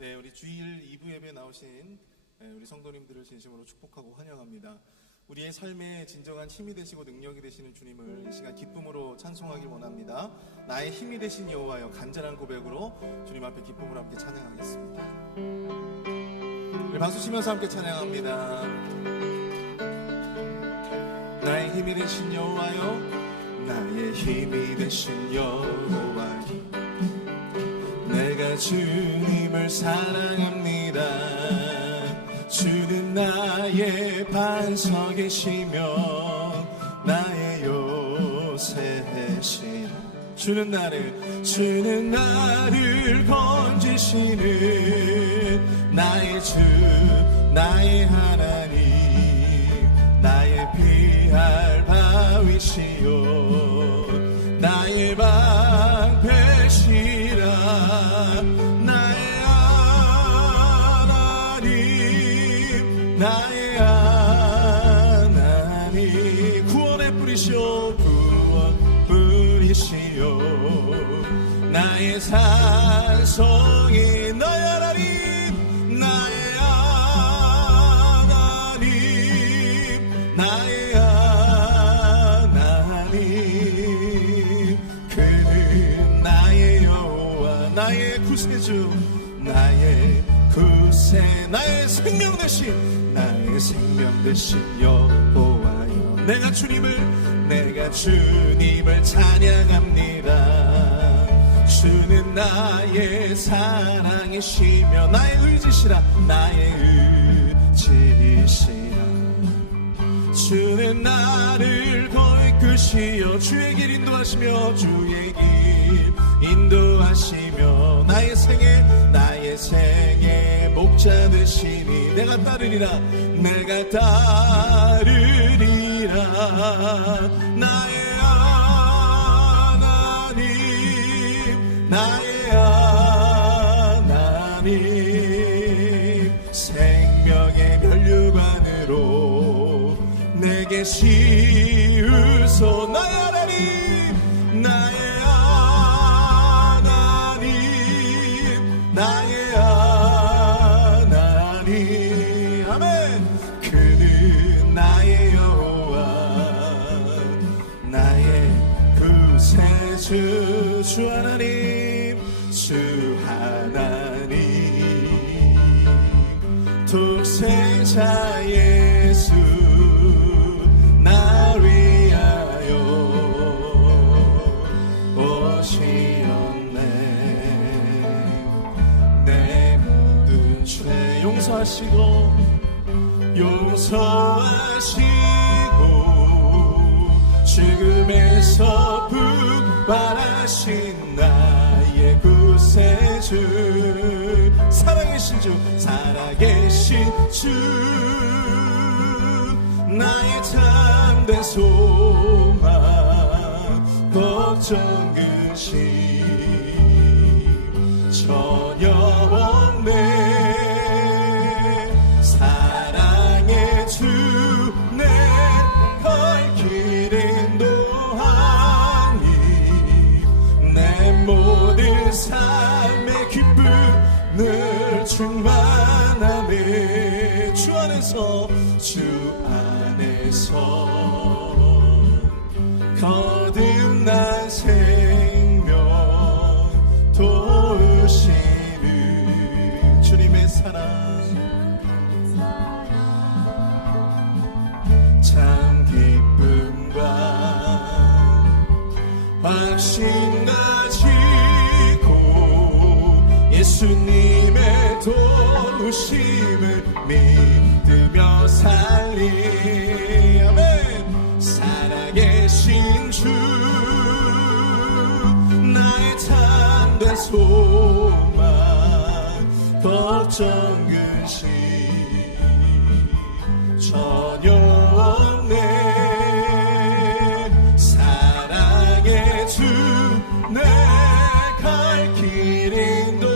네, 우리 주일 2부 예배 나오신 우리 성도님들을 진심으로 축복하고 환영합니다. 우리의 삶에 진정한 힘이 되시고 능력이 되시는 주님을 이 시간 기쁨으로 찬송하길 원합니다. 나의 힘이 되신 여호와여, 간절한 고백으로 주님 앞에 기쁨으로 함께 찬양하겠습니다. 우리 박수 치면서 함께 찬양합니다. 나의 힘이 되신 여호와여, 나의 힘이 되신 여호와여, 내가 주님을 사랑합니다. 주는 나의 반석이시며 나의 요새시라. 주는 나를 건지시는 나의 주, 나의 하나님, 나의 피할 바위시요 나의 방패시라. 나의 하나님, 나의 하나님, 구원의 뿌리시오, 구원 뿌리시오, 나의 산성이 나의 하나님, 나의 하나님, 나의 하나님, 그는 나의 여호와, 나의 구세주, 나의 구세, 나의 생명 대신, 나의 생명 대신 여호와여, 내가 주님을 찬양합니다. 주는 나의 사랑이시며 나의 의지시라, 나의 의지시라. 주는 나를 이끄시어 주의 길 인도하시며, 주의 길 인도하시며, 나의 생애 목자 되시니 내가 따르리라, 내가 따르리라. 나의 하나님, 나의 하나님, 생명의 면류관으로 내게 씌우소. 나의 하나님, 나의 하나님, 나의 하나님, 아멘. 그는 나의 여호와, 나의 구세주, 주 하나님, 주 하나님, 독생자 예수 날 위하여 오시었네. 내 모든 죄 용서하시고 죽음에서 부활하신 나의 구세주, 살아계신 주, 나의 참된 소망, 걱정 근심 전혀 없네. 사랑의 주 내 갈 길 인도하니 내 모든 삶의 기쁨을 충만하네. 주 안에서 거듭난 생명 도우시는 주님의 사랑, 참 기쁨과 확신 가지고 예수님의 도우심을 믿으며 살리. 아멘. 살아계신 주, 나의 참된 소망, 걱정 근심 전혀 없네. 사랑의 주 내 갈 길 인도하니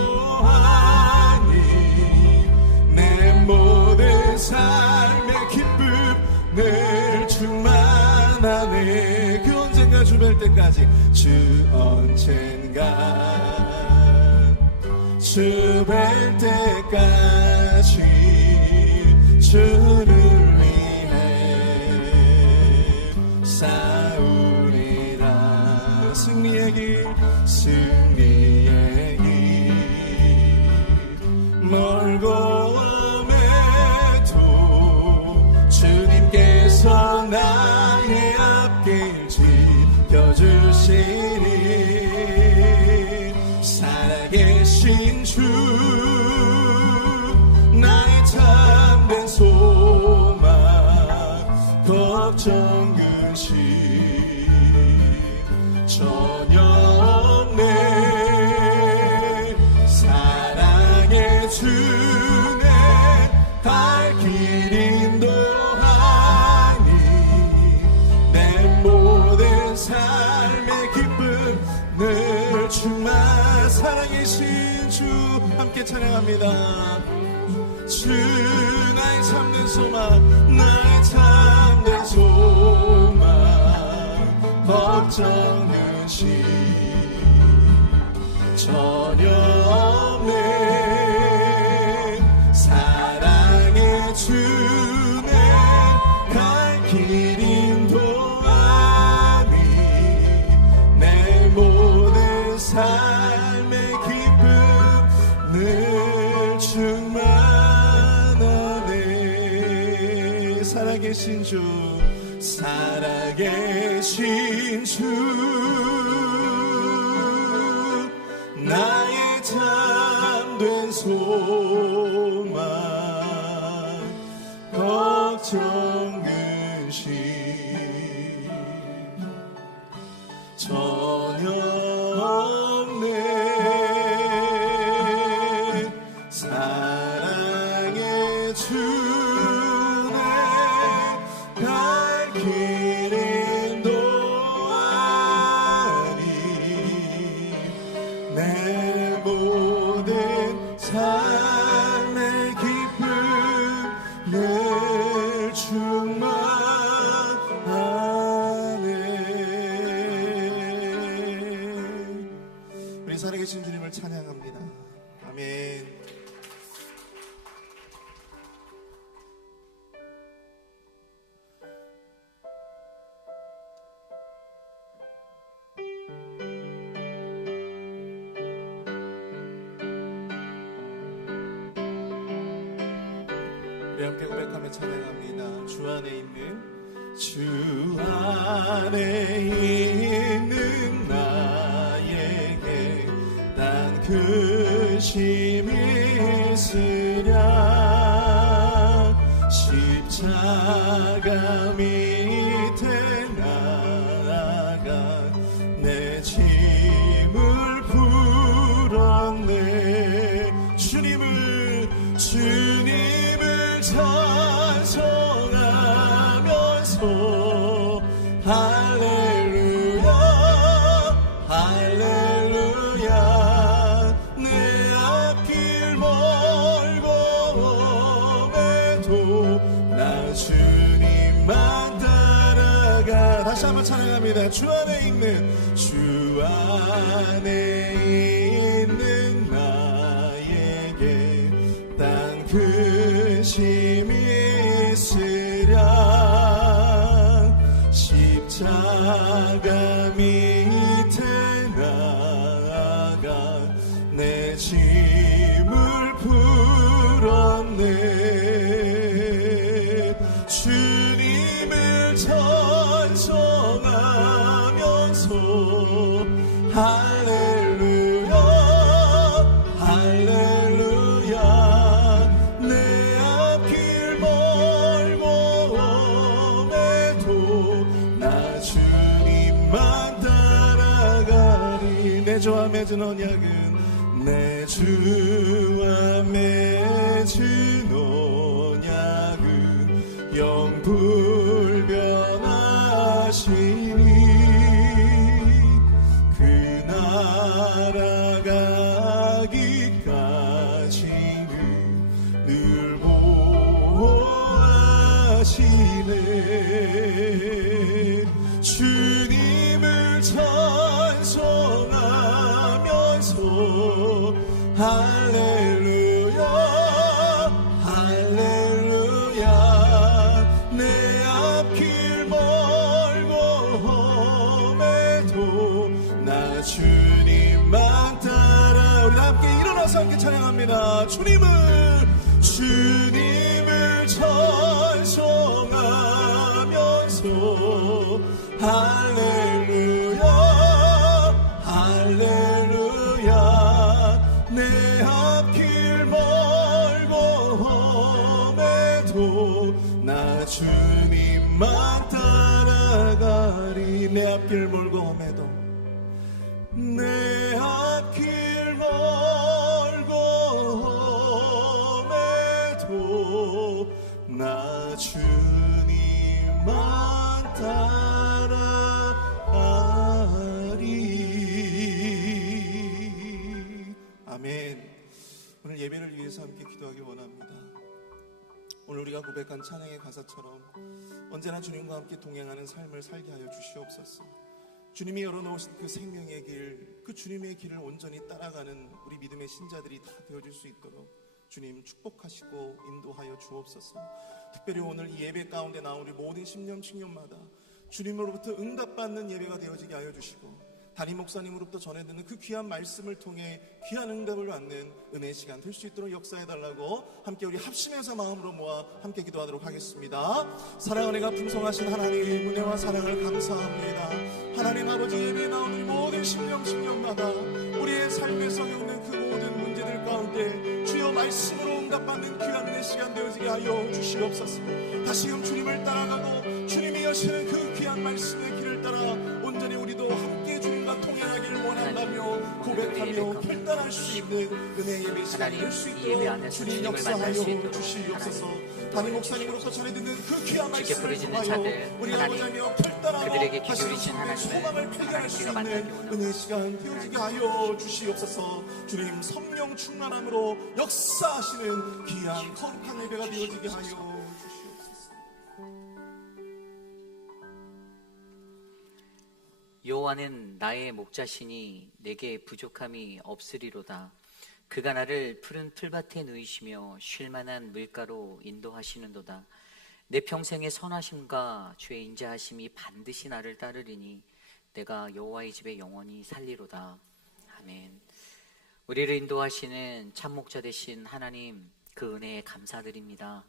내 모든 삶의 기쁨을 충만하네. 그 언젠가 주 뵐 때까지, 주 언젠가 주 뵐 때 승리의 길 승리의 길 멀고 엄해도 주님께서 나의 앞길 지켜주시니 살아계신 주 나의 참된 소망 걱정 근심 전혀 없네 사랑의 주네 갈 길 인도하니 내 모든 삶의 기쁨 늘 충만 살아계신 주 함께 찬양합니다. 주 나의 참된 소망 나의 참된 소망 걱정 근심 전혀 없네 사랑의 주네 갈 길 인도하니 내 모든 삶의 기쁨 늘 충만하네 살아계신 주 살아계신 주 나의 참된 소망 걱정 근심 전혀 없네 사랑의 주네 갈 길 인도하니 내 모든 삶의 기쁨 늘 충만하네 우리 살아계신 주님을 찬양합니다. 아멘. 우리 함께 고백하며 찬양합니다. 주 안에 있는 나에게 난 근심이 있으랴 십자가 밑에 나아가 내 짐을 풀었네 주님을 찬송하면서 할렐루야 할렐루야 내 앞길 멀고 험해도 나 주님만 따라가 다시 한번 찬양합니다. 주 안에 있는 나에게 딴 근심이 있으랴 십자가 밑에 나아가 내 짐을 풀었네 주님을 찬송하면서 할렐루야 할렐루야 내 앞길 멀고 험해도 나 주님만 따라가리 내 주와 맺은 언약은 내 주와 맺은 언약은 영불변하시니 그 나라 가기까지는 늘 보호하시네 주님을 찬송하면서 할렐루야 할렐루야 내 앞길 멀고 험해도 나 주님만 따라. 우리 함께 일어나서 함께 찬양합니다. 주님을 찬송하면서 할렐루야 할렐루야. 내 앞길 멀고 험해도 나 주님만 따라가리. 내 앞길 멀고 험해도 내 앞길 멀고 험해도 나 주님만 따라가리. 아멘. 오늘 예배를 위해서 함께 기도하기 원합니다. 오늘 우리가 고백한 찬양의 가사처럼 언제나 주님과 함께 동행하는 삶을 살게 하여 주시옵소서. 주님이 열어놓으신 그 생명의 길, 그 주님의 길을 온전히 따라가는 우리 믿음의 신자들이 다 되어줄 수 있도록 주님 축복하시고 인도하여 주옵소서. 특별히 오늘 이 예배 가운데 나온 우리 모든 신년마다 주님으로부터 응답받는 예배가 되어지게 하여 주시고, 담임 목사님으로부터 전해듣는 그 귀한 말씀을 통해 귀한 응답을 받는 은혜의 시간 될 수 있도록 역사해달라고 함께 우리 합심해서 마음으로 모아 함께 기도하도록 하겠습니다. 사랑의 은혜가 풍성하신 하나님의 은혜와 사랑을 감사합니다. 하나님 아버지, 예배에 나오는 모든 신년마다 우리의 삶에서 겪는 그 모든 문제들 가운데 주여 말씀으로 응답받는 귀한 은혜 시간 되어지게 하여 주시옵소서. 다시금 주님을 따라가고 주님이 여시는 그 귀한 말씀의 길을 따라 온전히 우리도 함께 주님과 통행하기를 원한다며 고백하며 결단할 수 있는 은혜의 예배 시간이 될 수 있도록 주님 역사하여 주시옵소서. 담임 목사님으로서 전해듣는 그 귀한 말씀을 통하여 우리 아버지며 결단하고 하시는 주님의 소망을 발견할 수 있는 은혜의 시간 되어지게 하여 주시옵소서. 주님 성령 충만함으로 역사하시는 귀한 거룩한 예배가 되어지게 하여 주시옵소서. 여호와는 나의 목자시니 내게 부족함이 없으리로다. 그가 나를 푸른 풀밭에 누이시며 쉴만한 물가로 인도하시는도다. 내 평생의 선하심과 주의 인자하심이 반드시 나를 따르리니 내가 여호와의 집에 영원히 살리로다. 아멘. 우리를 인도하시는 참목자 되신 하나님, 그 은혜에 감사드립니다.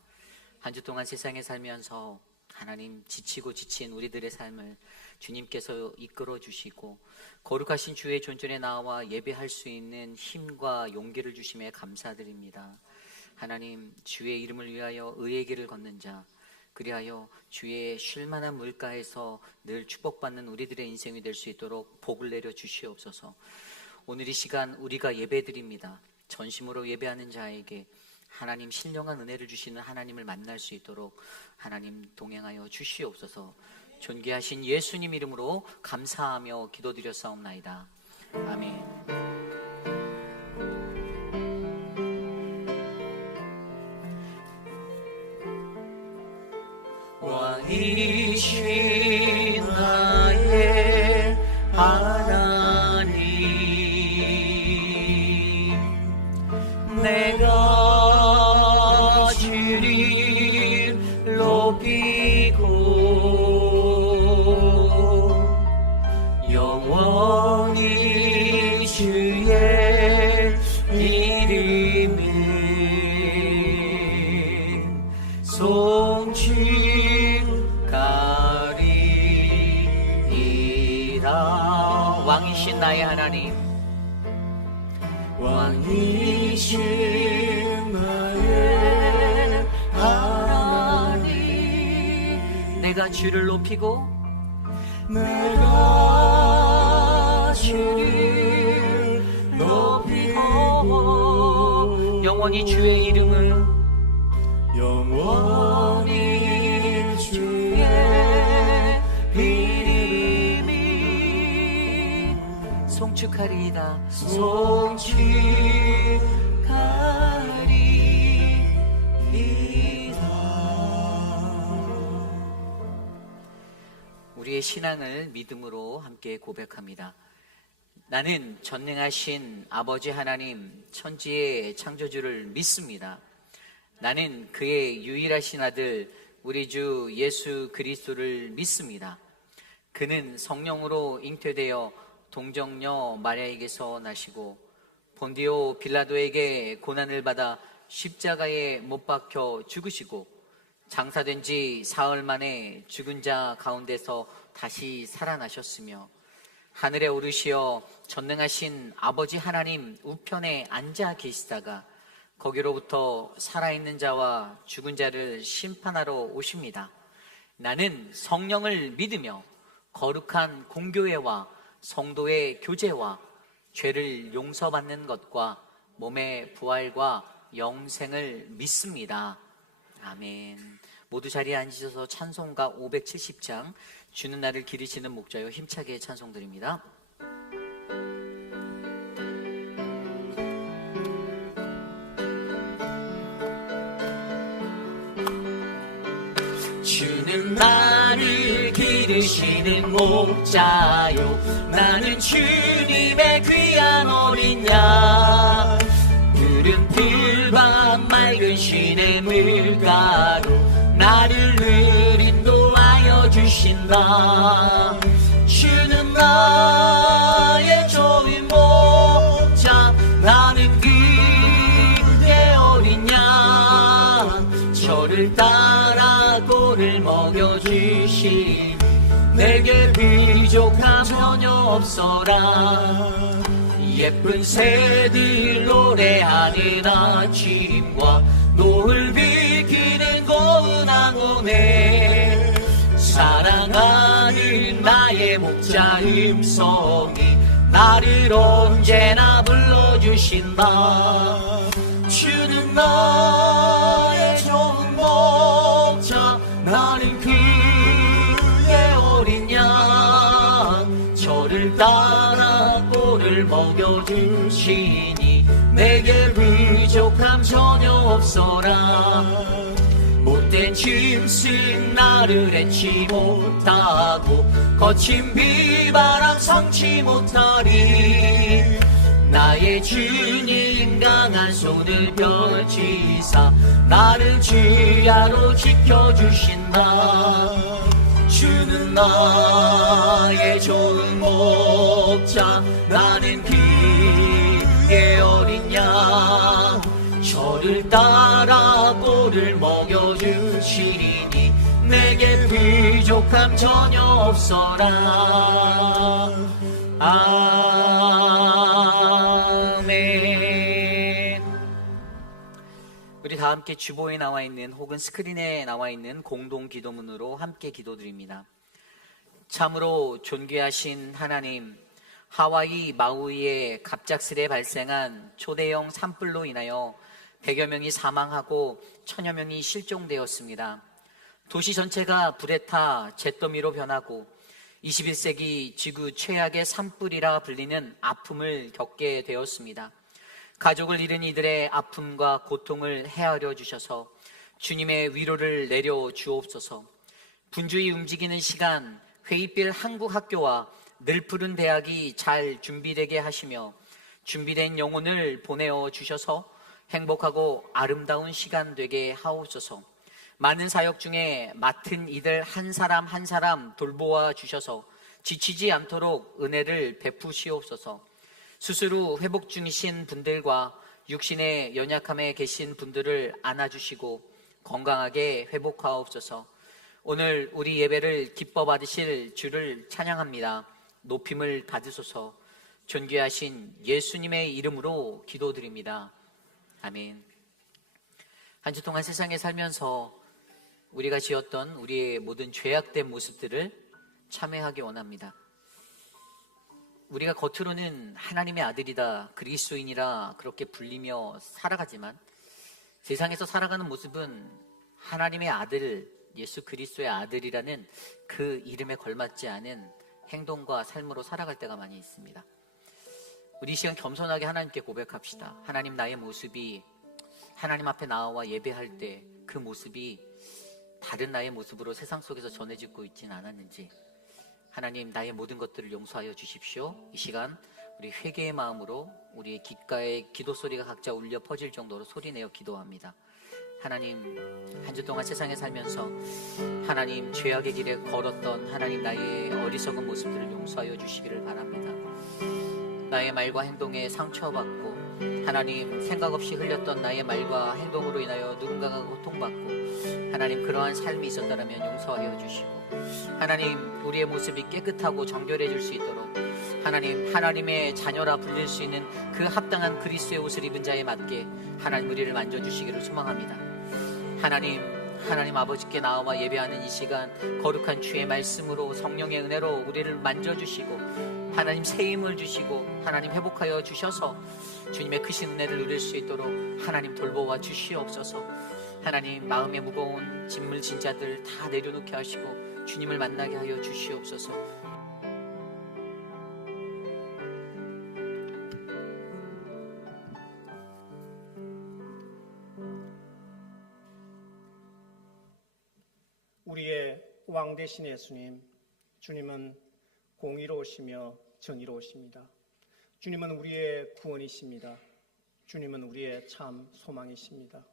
한 주 동안 세상에 살면서 하나님, 지치고 지친 우리들의 삶을 주님께서 이끌어 주시고 거룩하신 주의 존전에 나와 예배할 수 있는 힘과 용기를 주심에 감사드립니다. 하나님, 주의 이름을 위하여 의의 길을 걷는 자, 그리하여 주의 쉴만한 물가에서 늘 축복받는 우리들의 인생이 될 수 있도록 복을 내려 주시옵소서. 오늘 이 시간 우리가 예배드립니다. 전심으로 예배하는 자에게 하나님 신령한 은혜를 주시는 하나님을 만날 수 있도록 하나님 동행하여 주시옵소서. 존귀하신 예수님 이름으로 감사하며 기도드렸사옵나이다. 아멘. 왕이신 나의 하나님, 내가 주를 높이고 영원히 주의 이름을 송축하리이다. 왕이신 나의 하나님, 왕이신 나의 하나님, 내가 주를 높이고 내가 주를 높이고 영원히 주의 이름을 영원히 주의 이름이 송축하리이다. 우리의 신앙을 믿음으로 함께 고백합니다. 나는 전능하신 아버지 하나님, 천지의 창조주를 믿습니다. 나는 그의 유일하신 아들 우리 주 예수 그리스도를 믿습니다. 그는 성령으로 잉태되어 동정녀 마리아에게서 나시고 본디오 빌라도에게 고난을 받아 십자가에 못 박혀 죽으시고 장사된 지 사흘 만에 죽은 자 가운데서 다시 살아나셨으며 하늘에 오르시어 전능하신 아버지 하나님 우편에 앉아 계시다가 거기로부터 살아있는 자와 죽은 자를 심판하러 오십니다. 나는 성령을 믿으며 거룩한 공교회와 성도의 교제와 죄를 용서받는 것과 몸의 부활과 영생을 믿습니다. 아멘. 모두 자리에 앉으셔서 찬송가 570장 주는 나를 기르시는 목자여 힘차게 찬송드립니다. 주는 나를 기르시는 목자요 나는 주님의 귀한 어린 양 푸른 풀과 맑은 시내 물가로 나를 늘 인도하여 주신다. 주는 나의 좋은 목자 나는 그의 어린 양 저를 따라 꼴을 먹여주시니 내게 부족함 전혀 없어라. 예쁜 새들 노래하는 아침과 노을 비키는 고운 항온에 사랑하는 나의 목자 음성이 나를 언제나 불러주신다. 주는 나의 좋은 목자 나는 그의 어린 양 저를 따라 꼴을 먹여주시니 내게 부족함 전혀 없어라. 못된 짐승 나를 해치 못하고 거친 비바람 상치 못하리. 나의 주님 강한 손을 펼치사 나를 주야로 지켜주신다. 주는 나의 좋은 목자 나는 그의 어린 양 저를 따라 꼴을 먹여주시리니 내게 부족함 전혀 없어라. 아멘. 우리 다 함께 주보에 나와 있는 혹은 스크린에 나와 있는 공동 기도문으로 함께 기도드립니다. 참으로 존귀하신 하나님, 하와이 마우이에 갑작스레 발생한 초대형 산불로 인하여 100여 명이 사망하고 1000여 명이 실종되었습니다. 도시 전체가 불에 타 잿더미로 변하고 21세기 지구 최악의 산불이라 불리는 아픔을 겪게 되었습니다. 가족을 잃은 이들의 아픔과 고통을 헤아려 주셔서 주님의 위로를 내려 주옵소서. 분주히 움직이는 시간, 회의빌 한국 학교와 늘 푸른 대학이 잘 준비되게 하시며 준비된 영혼을 보내어 주셔서 행복하고 아름다운 시간 되게 하옵소서. 많은 사역 중에 맡은 이들 한 사람 한 사람 돌보아 주셔서 지치지 않도록 은혜를 베푸시옵소서. 수술 후 회복 중이신 분들과 육신의 연약함에 계신 분들을 안아주시고 건강하게 회복하옵소서. 오늘 우리 예배를 기뻐 받으실 주를 찬양합니다. 높임을 받으소서. 존귀하신 예수님의 이름으로 기도드립니다. 아멘. 한 주 동안 세상에 살면서 우리가 지었던 우리의 모든 죄악된 모습들을 참회하기 원합니다. 우리가 겉으로는 하나님의 아들이다, 그리스도인이라 그렇게 불리며 살아가지만 세상에서 살아가는 모습은 하나님의 아들, 예수 그리스도의 아들이라는 그 이름에 걸맞지 않은 행동과 삶으로 살아갈 때가 많이 있습니다. 우리 이 시간 겸손하게 하나님께 고백합시다. 하나님, 나의 모습이 하나님 앞에 나와 예배할 때 그 모습이 다른 나의 모습으로 세상 속에서 전해지고 있지는 않았는지 하나님, 나의 모든 것들을 용서하여 주십시오. 이 시간 우리 회개의 마음으로 우리의 귓가에 기도 소리가 각자 울려 퍼질 정도로 소리내어 기도합니다. 하나님, 한 주 동안 세상에 살면서 하나님 죄악의 길에 걸었던 하나님 나의 어리석은 모습들을 용서하여 주시기를 바랍니다. 나의 말과 행동에 상처받고 하나님 생각 없이 흘렸던 나의 말과 행동으로 인하여 누군가가 고통받고 하나님 그러한 삶이 있었다면 용서하여 주시고 하나님 우리의 모습이 깨끗하고 정결해질 수 있도록 하나님 하나님의 자녀라 불릴 수 있는 그 합당한 그리스도의 옷을 입은 자에 맞게 하나님 우리를 만져주시기를 소망합니다. 하나님 아버지께 나와 예배하는 이 시간 거룩한 주의 말씀으로 성령의 은혜로 우리를 만져주시고 하나님 새 힘을 주시고 하나님 회복하여 주셔서 주님의 크신 은혜를 누릴 수 있도록 하나님 돌보아 주시옵소서. 하나님 마음에 무거운 짐을 진 자들 다 내려놓게 하시고 주님을 만나게 하여 주시옵소서. 우리의 왕 되신 예수님, 주님은 공의로우시며 정의로우십니다. 주님은 우리의 구원이십니다. 주님은 우리의 참 소망이십니다.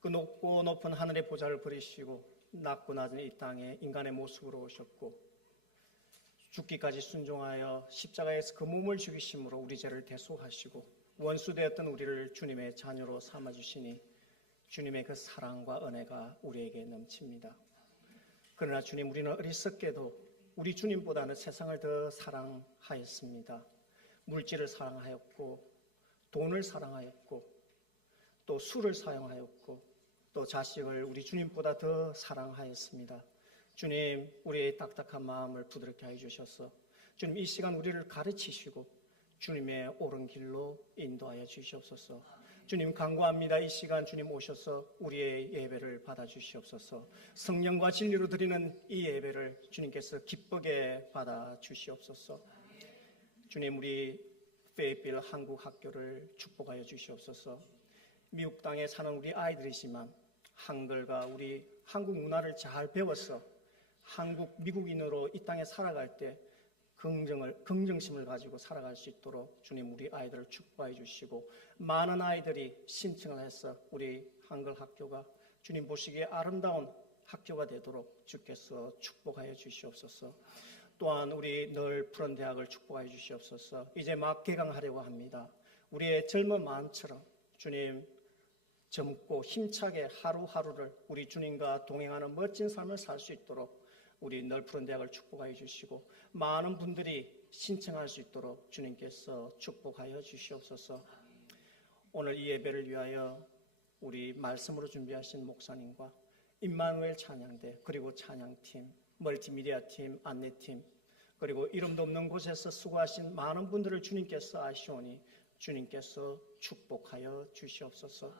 그 높고 높은 하늘의 보좌를 버리시고 낮고 낮은 이 땅에 인간의 모습으로 오셨고 죽기까지 순종하여 십자가에서 그 몸을 죽이심으로 우리 죄를 대속하시고 원수되었던 우리를 주님의 자녀로 삼아주시니 주님의 그 사랑과 은혜가 우리에게 넘칩니다. 그러나 주님, 우리는 어리석게도 우리 주님보다는 세상을 더 사랑하였습니다. 물질을 사랑하였고 돈을 사랑하였고 또 술을 사용하였고 또 자식을 우리 주님보다 더 사랑하였습니다. 주님, 우리의 딱딱한 마음을 부드럽게 해주셔서 주님 이 시간 우리를 가르치시고 주님의 옳은 길로 인도하여 주시옵소서. 주님 간구합니다. 이 시간 주님 오셔서 우리의 예배를 받아주시옵소서. 성령과 진리로 드리는 이 예배를 주님께서 기쁘게 받아주시옵소서. 주님, 우리 페이필 한국 학교를 축복하여 주시옵소서. 미국 땅에 사는 우리 아이들이지만 한글과 우리 한국 문화를 잘 배워서 한국 미국인으로 이 땅에 살아갈 때 긍정심을 가지고 살아갈 수 있도록 주님 우리 아이들을 축복해 주시고 많은 아이들이 신청을 해서 우리 한글 학교가 주님 보시기에 아름다운 학교가 되도록 주께서 축복하여 주시옵소서. 또한 우리 늘 푸른 대학을 축복하여 주시옵소서. 이제 막 개강하려고 합니다. 우리의 젊은 마음처럼 주님 젊고 힘차게 하루하루를 우리 주님과 동행하는 멋진 삶을 살 수 있도록 우리 널푸른 대학을 축복하여 주시고 많은 분들이 신청할 수 있도록 주님께서 축복하여 주시옵소서. 오늘 이 예배를 위하여 우리 말씀으로 준비하신 목사님과 임마누엘 찬양대 그리고 찬양팀, 멀티미디어 팀, 안내팀 그리고 이름도 없는 곳에서 수고하신 많은 분들을 주님께서 아시오니 주님께서 축복하여 주시옵소서.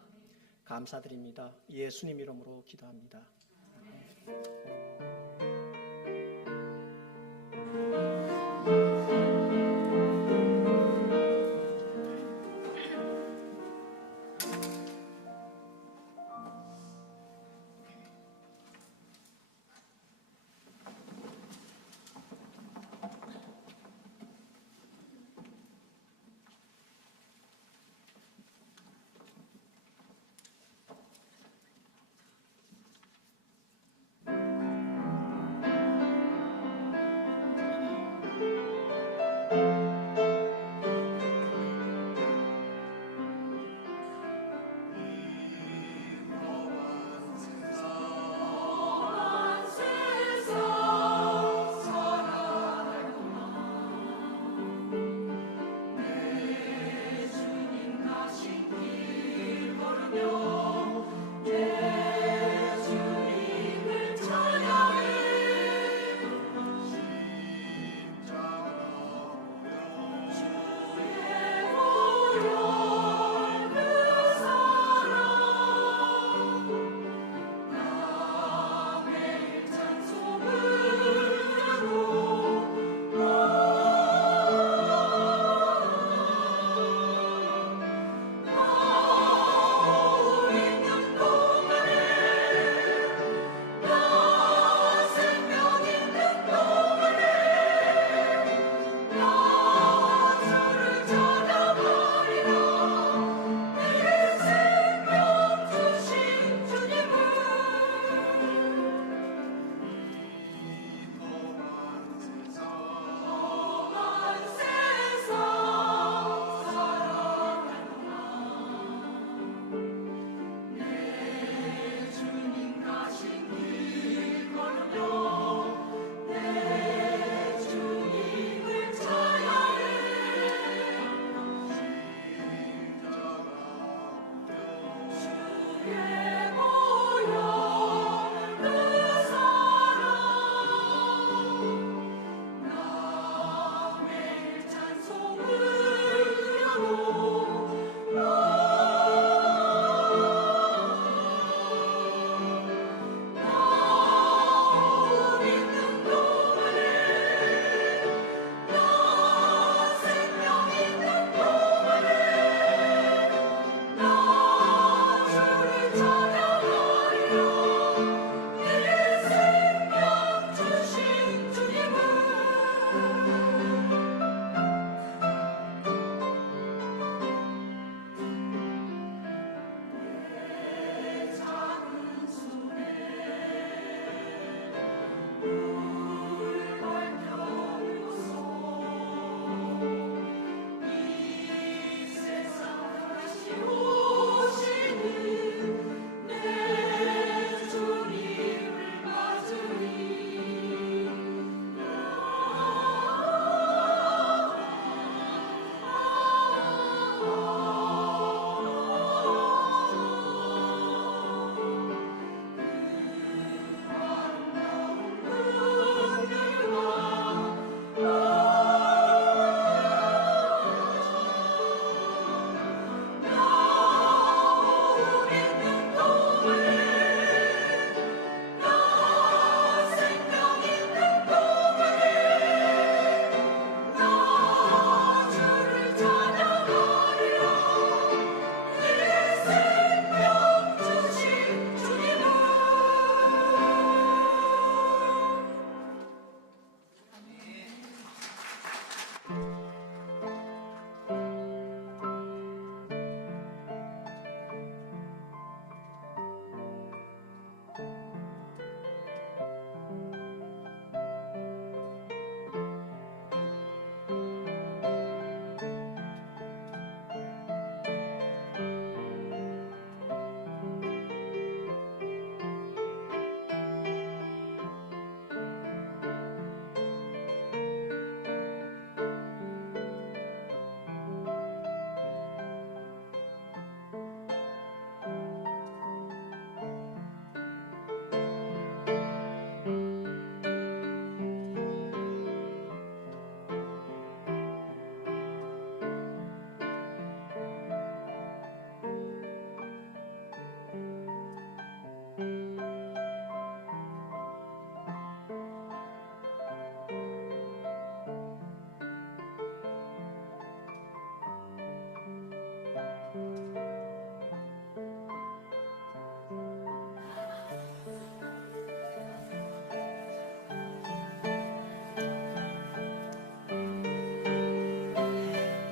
감사드립니다. 예수님 이름으로 기도합니다.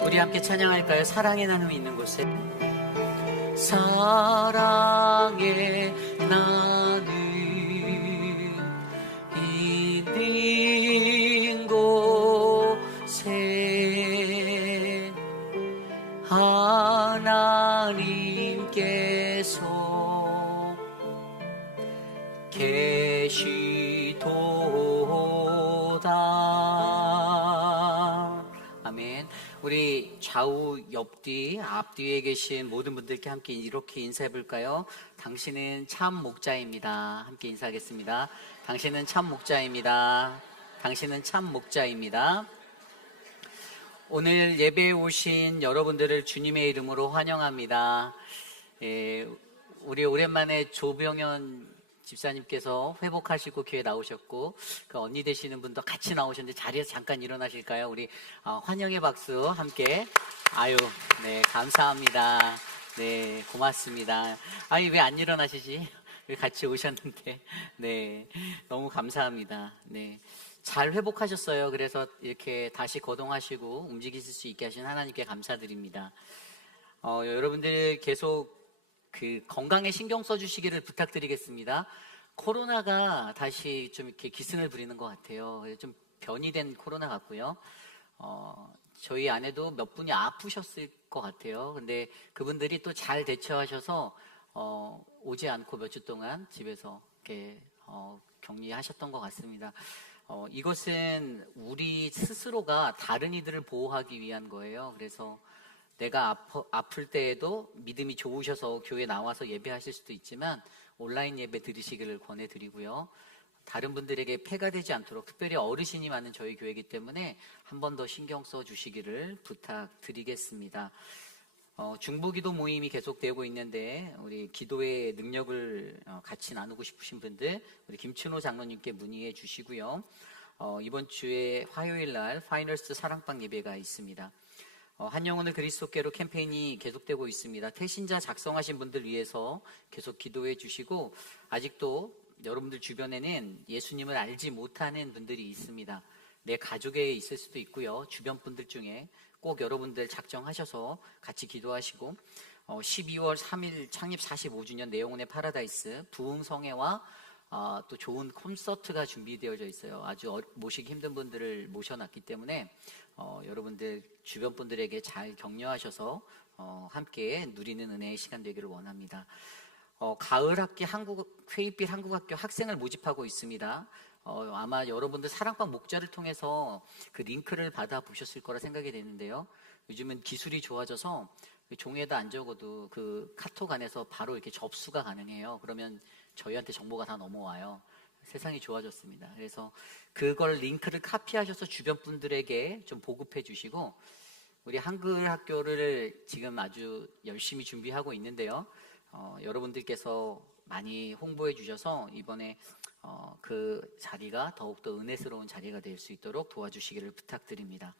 우리 함께 찬양할까요? 사랑의 나눔이 있는 곳에. 사랑의 나눔 있는 곳에 하나님께서 계시도다. 아멘. 우리 좌우, 옆뒤, 앞뒤에 계신 모든 분들께 함께 이렇게 인사해 볼까요? 당신은 참 목자입니다. 함께 인사하겠습니다. 당신은 참 목자입니다. 당신은 참 목자입니다. 오늘 예배에 오신 여러분들을 주님의 이름으로 환영합니다. 우리 오랜만에 조병현 집사님께서 회복하시고 교회 나오셨고, 그 언니 되시는 분도 같이 나오셨는데 자리에서 잠깐 일어나실까요? 우리 환영의 박수 함께. 아유, 네, 감사합니다. 네, 고맙습니다. 아니, 왜 안 일어나시지? 왜 같이 오셨는데. 네, 너무 감사합니다. 네. 잘 회복하셨어요. 그래서 이렇게 다시 거동하시고 움직이실 수 있게 하신 하나님께 감사드립니다. 여러분들 계속 그 건강에 신경 써주시기를 부탁드리겠습니다. 코로나가 다시 좀 이렇게 기승을 부리는 것 같아요. 좀 변이된 코로나 같고요. 저희 아내도 몇 분이 아프셨을 것 같아요. 근데 그분들이 또 잘 대처하셔서 오지 않고 몇 주 동안 집에서 이렇게 격리하셨던 것 같습니다. 이것은 우리 스스로가 다른 이들을 보호하기 위한 거예요. 그래서 내가 아플 때에도 믿음이 좋으셔서 교회 나와서 예배하실 수도 있지만 온라인 예배 드리시기를 권해드리고요. 다른 분들에게 폐가 되지 않도록, 특별히 어르신이 많은 저희 교회이기 때문에 한 번 더 신경 써주시기를 부탁드리겠습니다. 중보기도 모임이 계속되고 있는데 우리 기도의 능력을 같이 나누고 싶으신 분들 우리 김춘호 장로님께 문의해 주시고요. 이번 주에 화요일 날 파이널스 사랑방 예배가 있습니다. 한 영혼을 그리스도께로 캠페인이 계속되고 있습니다. 태신자 작성하신 분들 위해서 계속 기도해 주시고, 아직도 여러분들 주변에는 예수님을 알지 못하는 분들이 있습니다. 내 가족에 있을 수도 있고요. 주변 분들 중에 꼭 여러분들 작정하셔서 같이 기도하시고, 12월 3일 창립 45주년 내영혼의 파라다이스 부흥성회와 또 좋은 콘서트가 준비되어져 있어요. 아주 모시기 힘든 분들을 모셔놨기 때문에 여러분들 주변 분들에게 잘 격려하셔서 함께 누리는 은혜의 시간 되기를 원합니다. 가을 학기 회의빛 한국학교 학생을 모집하고 있습니다. 아마 여러분들 사랑방 목자를 통해서 그 링크를 받아 보셨을 거라 생각이 되는데요. 요즘은 기술이 좋아져서 종이에다 안 적어도 그 카톡 안에서 바로 이렇게 접수가 가능해요. 그러면 저희한테 정보가 다 넘어와요. 세상이 좋아졌습니다. 그래서 그걸 링크를 카피하셔서 주변 분들에게 좀 보급해 주시고, 우리 한글 학교를 지금 아주 열심히 준비하고 있는데요. 여러분들께서 많이 홍보해 주셔서 이번에 그 자리가 더욱더 은혜스러운 자리가 될 수 있도록 도와주시기를 부탁드립니다.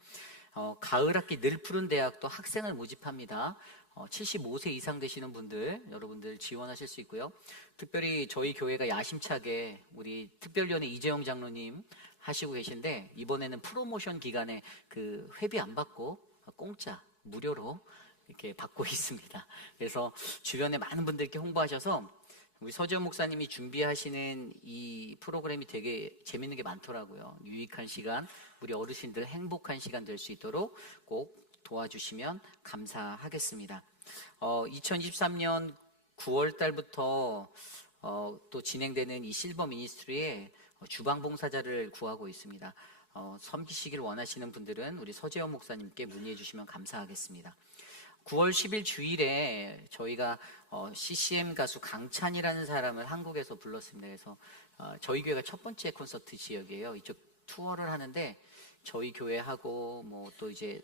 가을 학기 늘 푸른 대학도 학생을 모집합니다. 75세 이상 되시는 분들 여러분들 지원하실 수 있고요. 특별히 저희 교회가 야심차게 우리 특별위원회 이재영 장로님 하시고 계신데, 이번에는 프로모션 기간에 그 회비 안 받고 공짜 무료로 이렇게 받고 있습니다. 그래서 주변에 많은 분들께 홍보하셔서 우리 서지현 목사님이 준비하시는 이 프로그램이 되게 재밌는 게 많더라고요. 유익한 시간, 우리 어르신들 행복한 시간 될 수 있도록 꼭 도와주시면 감사하겠습니다. 2023년 9월 달부터 또 진행되는 이 실버 미니스트리에 주방 봉사자를 구하고 있습니다. 섬기시길 원하시는 분들은 우리 서재원 목사님께 문의해 주시면 감사하겠습니다. 9월 10일 주일에 저희가 CCM 가수 강찬이라는 사람을 한국에서 불렀습니다. 그래서 저희 교회가 첫 번째 콘서트 지역이에요. 이쪽 투어를 하는데 저희 교회하고 뭐 또 이제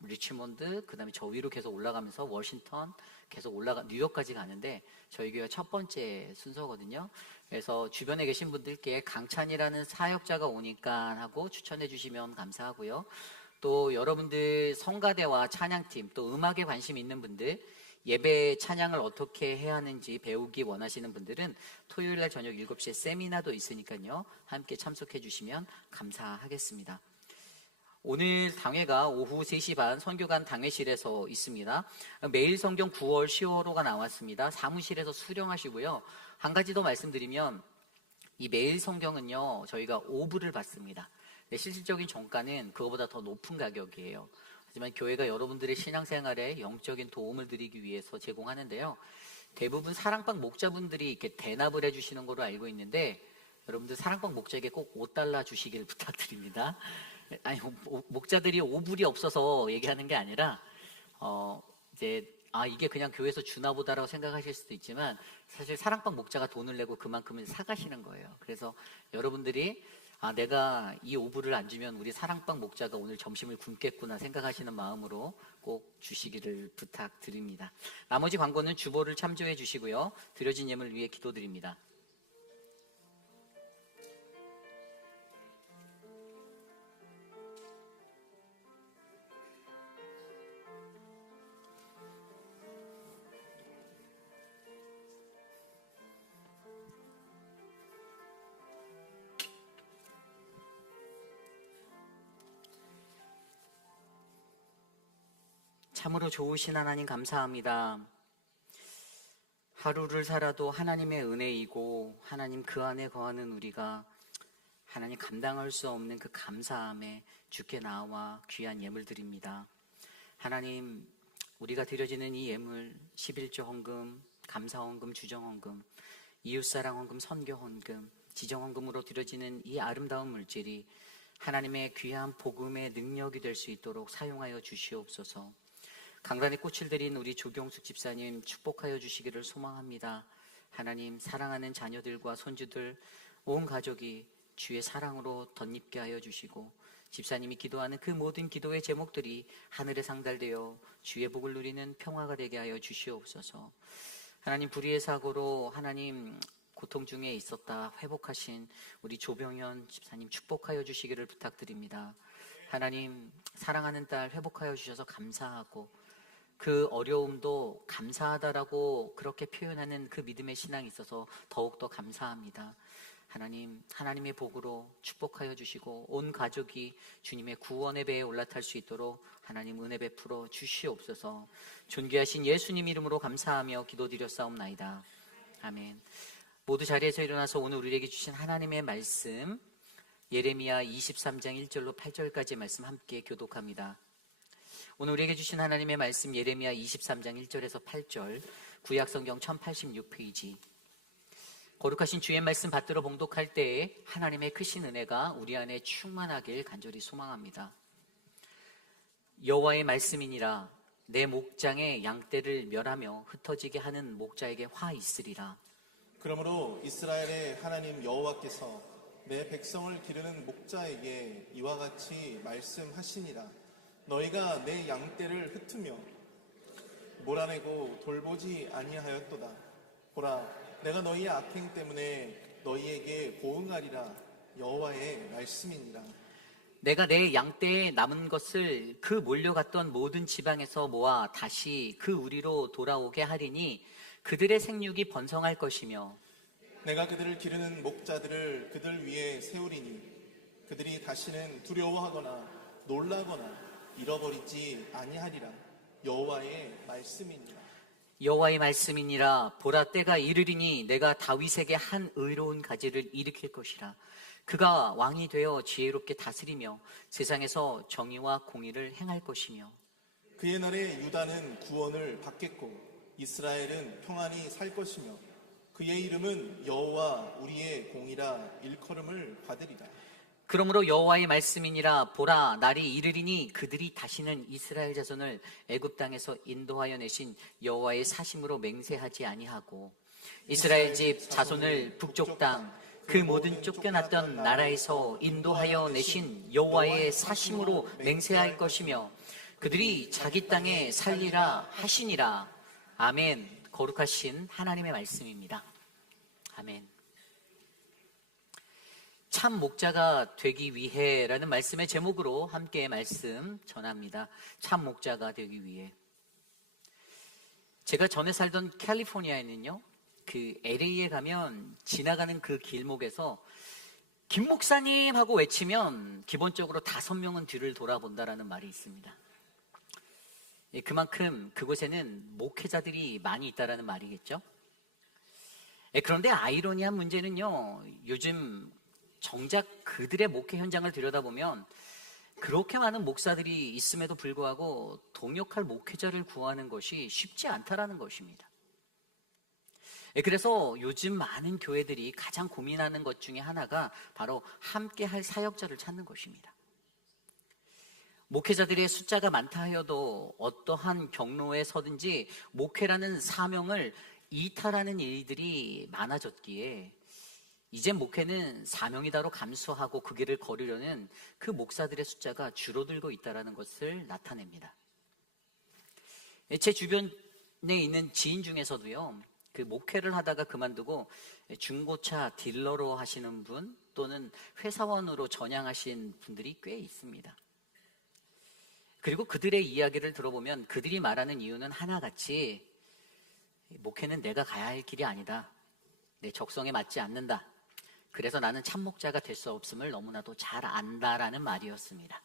리치몬드, 그 다음에 저 위로 계속 올라가면서 워싱턴 계속 뉴욕까지 가는데 저희 교회가 첫 번째 순서거든요. 그래서 주변에 계신 분들께 강찬이라는 사역자가 오니까 하고 추천해 주시면 감사하고요. 또 여러분들 성가대와 찬양팀, 또 음악에 관심 있는 분들, 예배 찬양을 어떻게 해야 하는지 배우기 원하시는 분들은 토요일날 저녁 7시에 세미나도 있으니까요. 함께 참석해 주시면 감사하겠습니다. 오늘 당회가 오후 3시 반 선교관 당회실에서 있습니다. 매일 성경 9월 10월호가 나왔습니다. 사무실에서 수령하시고요. 한 가지 더 말씀드리면 이 매일 성경은요, 저희가 5불을 받습니다. 실질적인 정가는 그거보다 더 높은 가격이에요. 하지만 교회가 여러분들의 신앙생활에 영적인 도움을 드리기 위해서 제공하는데요. 대부분 사랑방 목자분들이 이렇게 대납을 해주시는 걸로 알고 있는데, 여러분들 사랑방 목자에게 꼭 5달러 주시길 부탁드립니다. 아니, 목자들이 5불이 없어서 얘기하는 게 아니라 이게 그냥 교회에서 주나 보다라고 생각하실 수도 있지만, 사실 사랑방 목자가 돈을 내고 그만큼을 사가시는 거예요. 그래서 여러분들이 내가 이 5불을 안 주면 우리 사랑방 목자가 오늘 점심을 굶겠구나 생각하시는 마음으로 꼭 주시기를 부탁드립니다. 나머지 광고는 주보를 참조해 주시고요. 드려진 예물 위해 기도드립니다. 참으로 좋으신 하나님 감사합니다. 하루를 살아도 하나님의 은혜이고 하나님 그 안에 거하는 우리가 하나님 감당할 수 없는 그 감사함에 주께 나와 귀한 예물 드립니다. 하나님, 우리가 드려지는 이 예물 11조 헌금, 감사 헌금, 주정 헌금, 이웃사랑 헌금, 선교 헌금, 지정 헌금으로 드려지는 이 아름다운 물질이 하나님의 귀한 복음의 능력이 될 수 있도록 사용하여 주시옵소서. 강단에 꽃을 들인 우리 조경숙 집사님 축복하여 주시기를 소망합니다. 하나님, 사랑하는 자녀들과 손주들 온 가족이 주의 사랑으로 덧입게 하여 주시고, 집사님이 기도하는 그 모든 기도의 제목들이 하늘에 상달되어 주의 복을 누리는 평화가 되게 하여 주시옵소서. 하나님, 불의의 사고로 하나님 고통 중에 있었다 회복하신 우리 조병현 집사님 축복하여 주시기를 부탁드립니다. 하나님, 사랑하는 딸 회복하여 주셔서 감사하고, 그 어려움도 감사하다라고 그렇게 표현하는 그 믿음의 신앙이 있어서 더욱더 감사합니다. 하나님, 하나님의 복으로 축복하여 주시고 온 가족이 주님의 구원의 배에 올라탈 수 있도록 하나님 은혜 베풀어 주시옵소서. 존귀하신 예수님 이름으로 감사하며 기도드렸사옵나이다. 아멘. 모두 자리에서 일어나서 오늘 우리에게 주신 하나님의 말씀, 예레미야 23장 1절로 8절까지의 말씀 함께 교독합니다. 오늘 우리에게 주신 하나님의 말씀, 예레미야 23장 1절에서 8절, 구약성경 1086페이지. 거룩하신 주의 말씀 받들어 봉독할 때에 하나님의 크신 은혜가 우리 안에 충만하길 간절히 소망합니다. 여호와의 말씀이니라. 내 목장의 양떼를 멸하며 흩어지게 하는 목자에게 화 있으리라. 그러므로 이스라엘의 하나님 여호와께서 내 백성을 기르는 목자에게 이와 같이 말씀하시니라. 너희가 내 양떼를 흩으며 몰아내고 돌보지 아니하였도다. 보라, 내가 너희의 악행 때문에 너희에게 보응하리라. 여호와의 말씀이니라. 내가 내 양떼에 남은 것을 그 몰려갔던 모든 지방에서 모아 다시 그 우리로 돌아오게 하리니 그들의 생육이 번성할 것이며, 내가 그들을 기르는 목자들을 그들 위에 세우리니 그들이 다시는 두려워하거나 놀라거나 잃어버리지 아니하리라. 여호와의 말씀이니라. 여호와의 말씀이니라. 보라, 때가 이르리니 내가 다윗에게 한 의로운 가지를 일으킬 것이라. 그가 왕이 되어 지혜롭게 다스리며 세상에서 정의와 공의를 행할 것이며, 그의 날에 유다는 구원을 받겠고 이스라엘은 평안히 살 것이며 그의 이름은 여호와 우리의 공이라 일컬음을 받으리라. 그러므로 여호와의 말씀이니라. 보라, 날이 이르리니 그들이 다시는 이스라엘 자손을 애굽 땅에서 인도하여 내신 여호와의 사심으로 맹세하지 아니하고, 이스라엘 집 자손을 북쪽 땅 그 모든 쫓겨났던 나라에서 인도하여 내신 여호와의 사심으로 맹세할 것이며, 그들이 자기 땅에 살리라 하시니라. 아멘. 거룩하신 하나님의 말씀입니다. 아멘. 참 목자가 되기 위해라는 말씀의 제목으로 함께 말씀 전합니다. 참 목자가 되기 위해. 제가 전에 살던 캘리포니아에는요, 그 LA에 가면 지나가는 그 길목에서 김 목사님 하고 외치면 기본적으로 5명은 뒤를 돌아본다라는 말이 있습니다. 그만큼 그곳에는 목회자들이 많이 있다라는 말이겠죠. 그런데 아이러니한 문제는요, 요즘 정작 그들의 목회 현장을 들여다보면 그렇게 많은 목사들이 있음에도 불구하고 동역할 목회자를 구하는 것이 쉽지 않다라는 것입니다. 그래서 요즘 많은 교회들이 가장 고민하는 것 중에 하나가 바로 함께 할 사역자를 찾는 것입니다. 목회자들의 숫자가 많다 하여도 어떠한 경로에 서든지 목회라는 사명을 이탈하는 일들이 많아졌기에 이제 목회는 사명이다로 감수하고 그 길을 걸으려는 그 목사들의 숫자가 줄어들고 있다는 것을 나타냅니다. 제 주변에 있는 지인 중에서도요, 그 목회를 하다가 그만두고 중고차 딜러로 하시는 분 또는 회사원으로 전향하신 분들이 꽤 있습니다. 그리고 그들의 이야기를 들어보면 그들이 말하는 이유는 하나같이 목회는 내가 가야 할 길이 아니다. 내 적성에 맞지 않는다. 그래서 나는 참목자가 될 수 없음을 너무나도 잘 안다라는 말이었습니다.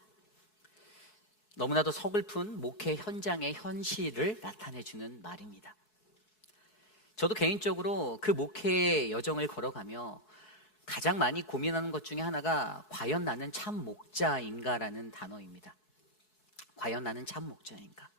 너무나도 서글픈 목회 현장의 현실을 나타내주는 말입니다. 저도 개인적으로 그 목회의 여정을 걸어가며 가장 많이 고민하는 것 중에 하나가 과연 나는 참 목자인가라는 단어입니다. 과연 나는 참 목자인가?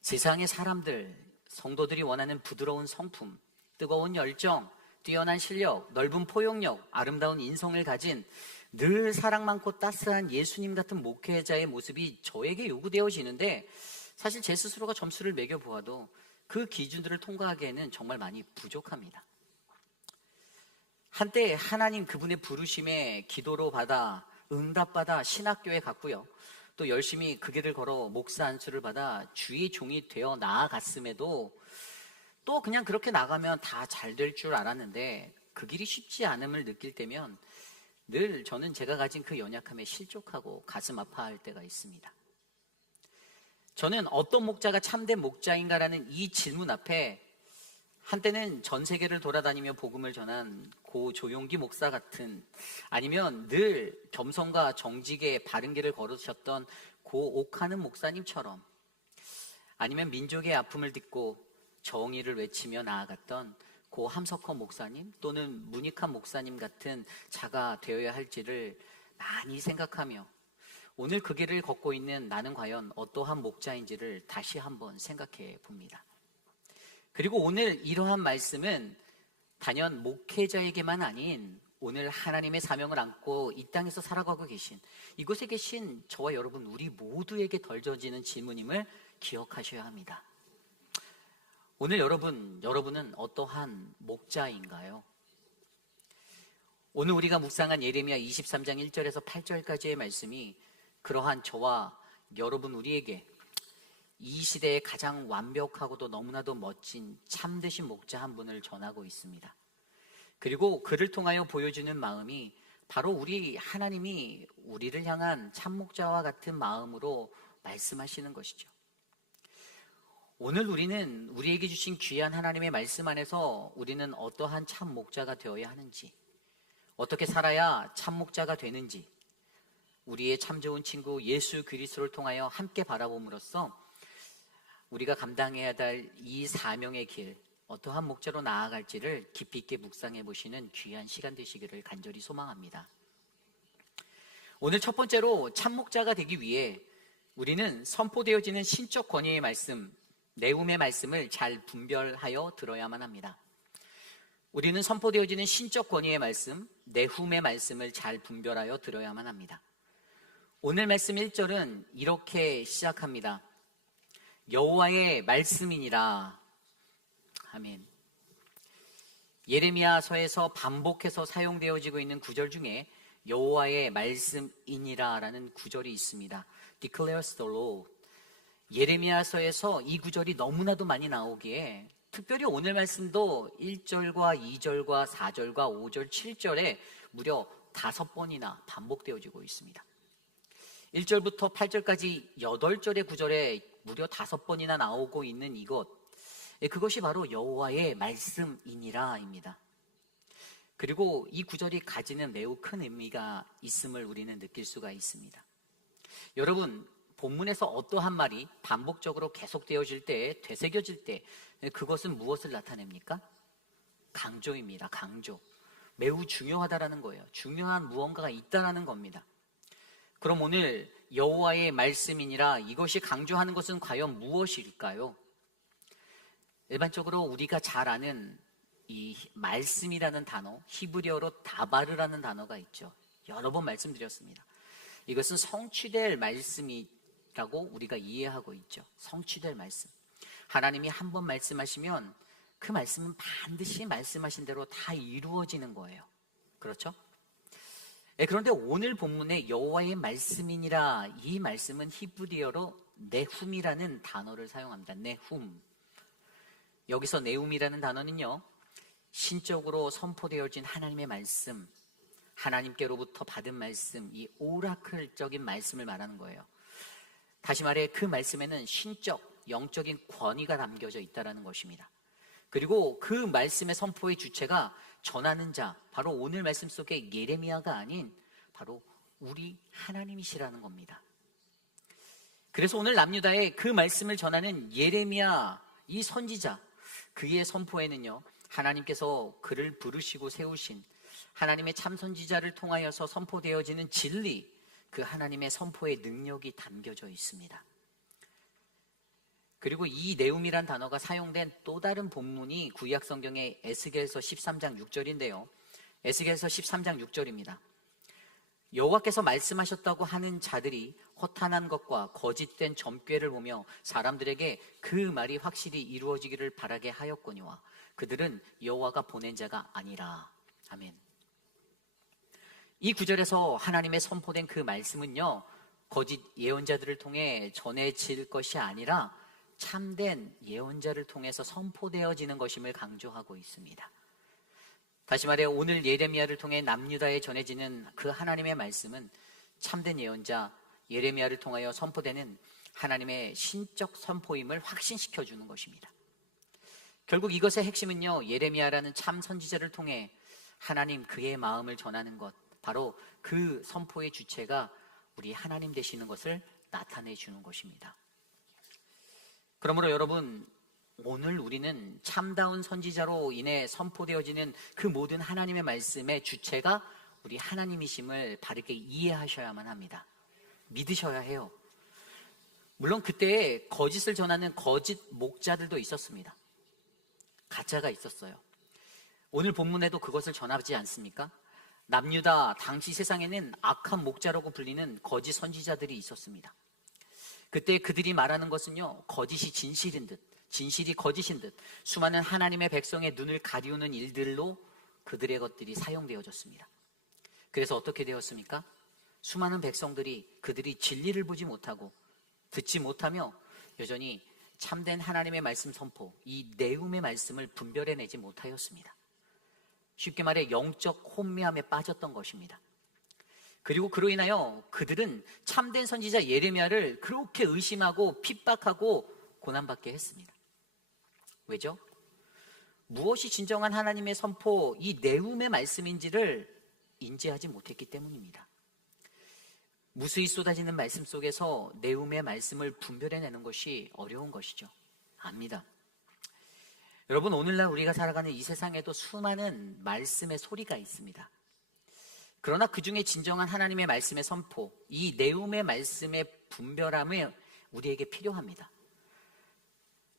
세상의 사람들, 성도들이 원하는 부드러운 성품, 뜨거운 열정, 뛰어난 실력, 넓은 포용력, 아름다운 인성을 가진 늘 사랑 많고 따스한 예수님 같은 목회자의 모습이 저에게 요구되어지는데 사실 제 스스로가 점수를 매겨보아도 그 기준들을 통과하기에는 정말 많이 부족합니다. 한때 하나님 그분의 부르심에 기도로 받아 응답받아 신학교에 갔고요. 또 열심히 그 길을 걸어 목사 안수를 받아 주의 종이 되어 나아갔음에도 또 그냥 그렇게 나가면 다 잘 될 줄 알았는데 그 길이 쉽지 않음을 느낄 때면 늘 저는 제가 가진 그 연약함에 실족하고 가슴 아파할 때가 있습니다. 저는 어떤 목자가 참된 목자인가라는 이 질문 앞에 한때는 전 세계를 돌아다니며 복음을 전한 고 조용기 목사 같은, 아니면 늘 겸손과 정직의 바른 길을 걸으셨던 고 옥하는 목사님처럼, 아니면 민족의 아픔을 딛고 정의를 외치며 나아갔던 고 함석헌 목사님 또는 문익환 목사님 같은 자가 되어야 할지를 많이 생각하며 오늘 그 길을 걷고 있는 나는 과연 어떠한 목자인지를 다시 한번 생각해 봅니다. 그리고 오늘 이러한 말씀은 단연 목회자에게만 아닌 오늘 하나님의 사명을 안고 이 땅에서 살아가고 계신, 이곳에 계신 저와 여러분 우리 모두에게 던져지는 질문임을 기억하셔야 합니다. 오늘 여러분은 어떠한 목자인가요? 오늘 우리가 묵상한 예레미야 23장 1절에서 8절까지의 말씀이 그러한 저와 여러분 우리에게 이 시대에 가장 완벽하고도 너무나도 멋진 참되신 목자 한 분을 전하고 있습니다. 그리고 그를 통하여 보여주는 마음이 바로 우리 하나님이 우리를 향한 참목자와 같은 마음으로 말씀하시는 것이죠. 오늘 우리는 우리에게 주신 귀한 하나님의 말씀 안에서 우리는 어떠한 참목자가 되어야 하는지, 어떻게 살아야 참목자가 되는지, 우리의 참 좋은 친구 예수 그리스도를 통하여 함께 바라봄으로써 우리가 감당해야 될 이 사명의 길, 어떠한 목자로 나아갈지를 깊이 있게 묵상해 보시는 귀한 시간 되시기를 간절히 소망합니다. 오늘 첫 번째로 참목자가 되기 위해 우리는 선포되어지는 신적 권위의 말씀, 내움의 말씀을 잘 분별하여 들어야만 합니다. 우리는 선포되어지는 신적 권위의 말씀, 내훔의 말씀을 잘 분별하여 들어야만 합니다. 오늘 말씀 1절은 이렇게 시작합니다. 여호와의 말씀이니라. 아멘. 예레미야서에서 반복해서 사용되어지고 있는 구절 중에 여호와의 말씀이니라 라는 구절이 있습니다. Declares the Lord. 예레미야서에서 이 구절이 너무나도 많이 나오기에 특별히 오늘 말씀도 1절과 2절과 4절과 5절, 7절에 무려 5번이나 반복되어지고 있습니다. 1절부터 8절까지 8절의 구절에 무려 5번이나 나오고 있는 이것, 그것이 바로 여호와의 말씀이니라입니다. 그리고 이 구절이 가지는 매우 큰 의미가 있음을 우리는 느낄 수가 있습니다. 여러분, 본문에서 어떠한 말이 반복적으로 계속되어질 때, 되새겨질 때 그것은 무엇을 나타냅니까? 강조입니다. 강조. 매우 중요하다라는 거예요. 중요한 무언가가 있다라는 겁니다. 그럼 오늘 여호와의 말씀이니라, 이것이 강조하는 것은 과연 무엇일까요? 일반적으로 우리가 잘 아는 이 말씀이라는 단어, 히브리어로 다바르라는 단어가 있죠. 여러 번 말씀드렸습니다. 이것은 성취될 말씀이라고 우리가 이해하고 있죠. 성취될 말씀. 하나님이 한 번 말씀하시면 그 말씀은 반드시 말씀하신 대로 다 이루어지는 거예요. 그렇죠? 그런데 오늘 본문의 여호와의 말씀이니라, 이 말씀은 히브리어로 네훔이라는 단어를 사용합니다. 네훔. 여기서 네움이라는 단어는요, 신적으로 선포되어진 하나님의 말씀, 하나님께로부터 받은 말씀, 이 오라클적인 말씀을 말하는 거예요. 다시 말해 그 말씀에는 신적, 영적인 권위가 담겨져 있다는 것입니다. 그리고 그 말씀의 선포의 주체가 전하는 자, 바로 오늘 말씀 속의 예레미야가 아닌 바로 우리 하나님이시라는 겁니다. 그래서 오늘 남유다의 그 말씀을 전하는 예레미야, 이 선지자, 그의 선포에는요, 하나님께서 그를 부르시고 세우신 하나님의 참 선지자를 통하여서 선포되어지는 진리, 그 하나님의 선포의 능력이 담겨져 있습니다. 그리고 이 네움이란 단어가 사용된 또 다른 본문이 구약 성경의 에스겔서 13장 6절인데요. 에스겔서 13장 6절입니다. 여호와께서 말씀하셨다고 하는 자들이 허탄한 것과 거짓된 점괘를 보며 사람들에게 그 말이 확실히 이루어지기를 바라게 하였거니와 그들은 여호와가 보낸 자가 아니라. 아멘. 이 구절에서 하나님의 선포된 그 말씀은요, 거짓 예언자들을 통해 전해질 것이 아니라 참된 예언자를 통해서 선포되어지는 것임을 강조하고 있습니다. 다시 말해 오늘 예레미야를 통해 남유다에 전해지는 그 하나님의 말씀은 참된 예언자 예레미야를 통하여 선포되는 하나님의 신적 선포임을 확신시켜주는 것입니다. 결국 이것의 핵심은요, 예레미야라는 참 선지자를 통해 하나님 그의 마음을 전하는 것, 바로 그 선포의 주체가 우리 하나님 되시는 것을 나타내 주는 것입니다. 그러므로 여러분, 오늘 우리는 참다운 선지자로 인해 선포되어지는 그 모든 하나님의 말씀의 주체가 우리 하나님이심을 바르게 이해하셔야만 합니다. 믿으셔야 해요. 물론 그때에 거짓을 전하는 거짓 목자들도 있었습니다. 가짜가 있었어요. 오늘 본문에도 그것을 전하지 않습니까? 남유다 당시 세상에는 악한 목자라고 불리는 거짓 선지자들이 있었습니다. 그때 그들이 말하는 것은요, 거짓이 진실인 듯, 진실이 거짓인 듯 수많은 하나님의 백성의 눈을 가리우는 일들로 그들의 것들이 사용되어졌습니다. 그래서 어떻게 되었습니까? 수많은 백성들이 그들이 진리를 보지 못하고 듣지 못하며 여전히 참된 하나님의 말씀 선포, 이 내음의 말씀을 분별해내지 못하였습니다. 쉽게 말해 영적 혼미함에 빠졌던 것입니다. 그리고 그로 인하여 그들은 참된 선지자 예레미야를 그렇게 의심하고 핍박하고 고난받게 했습니다. 왜죠? 무엇이 진정한 하나님의 선포, 이 내음의 말씀인지를 인지하지 못했기 때문입니다. 무수히 쏟아지는 말씀 속에서 내음의 말씀을 분별해내는 것이 어려운 것이죠. 압니다. 여러분, 오늘날 우리가 살아가는 이 세상에도 수많은 말씀의 소리가 있습니다. 그러나 그 중에 진정한 하나님의 말씀의 선포, 이 내음의 말씀의 분별함이 우리에게 필요합니다.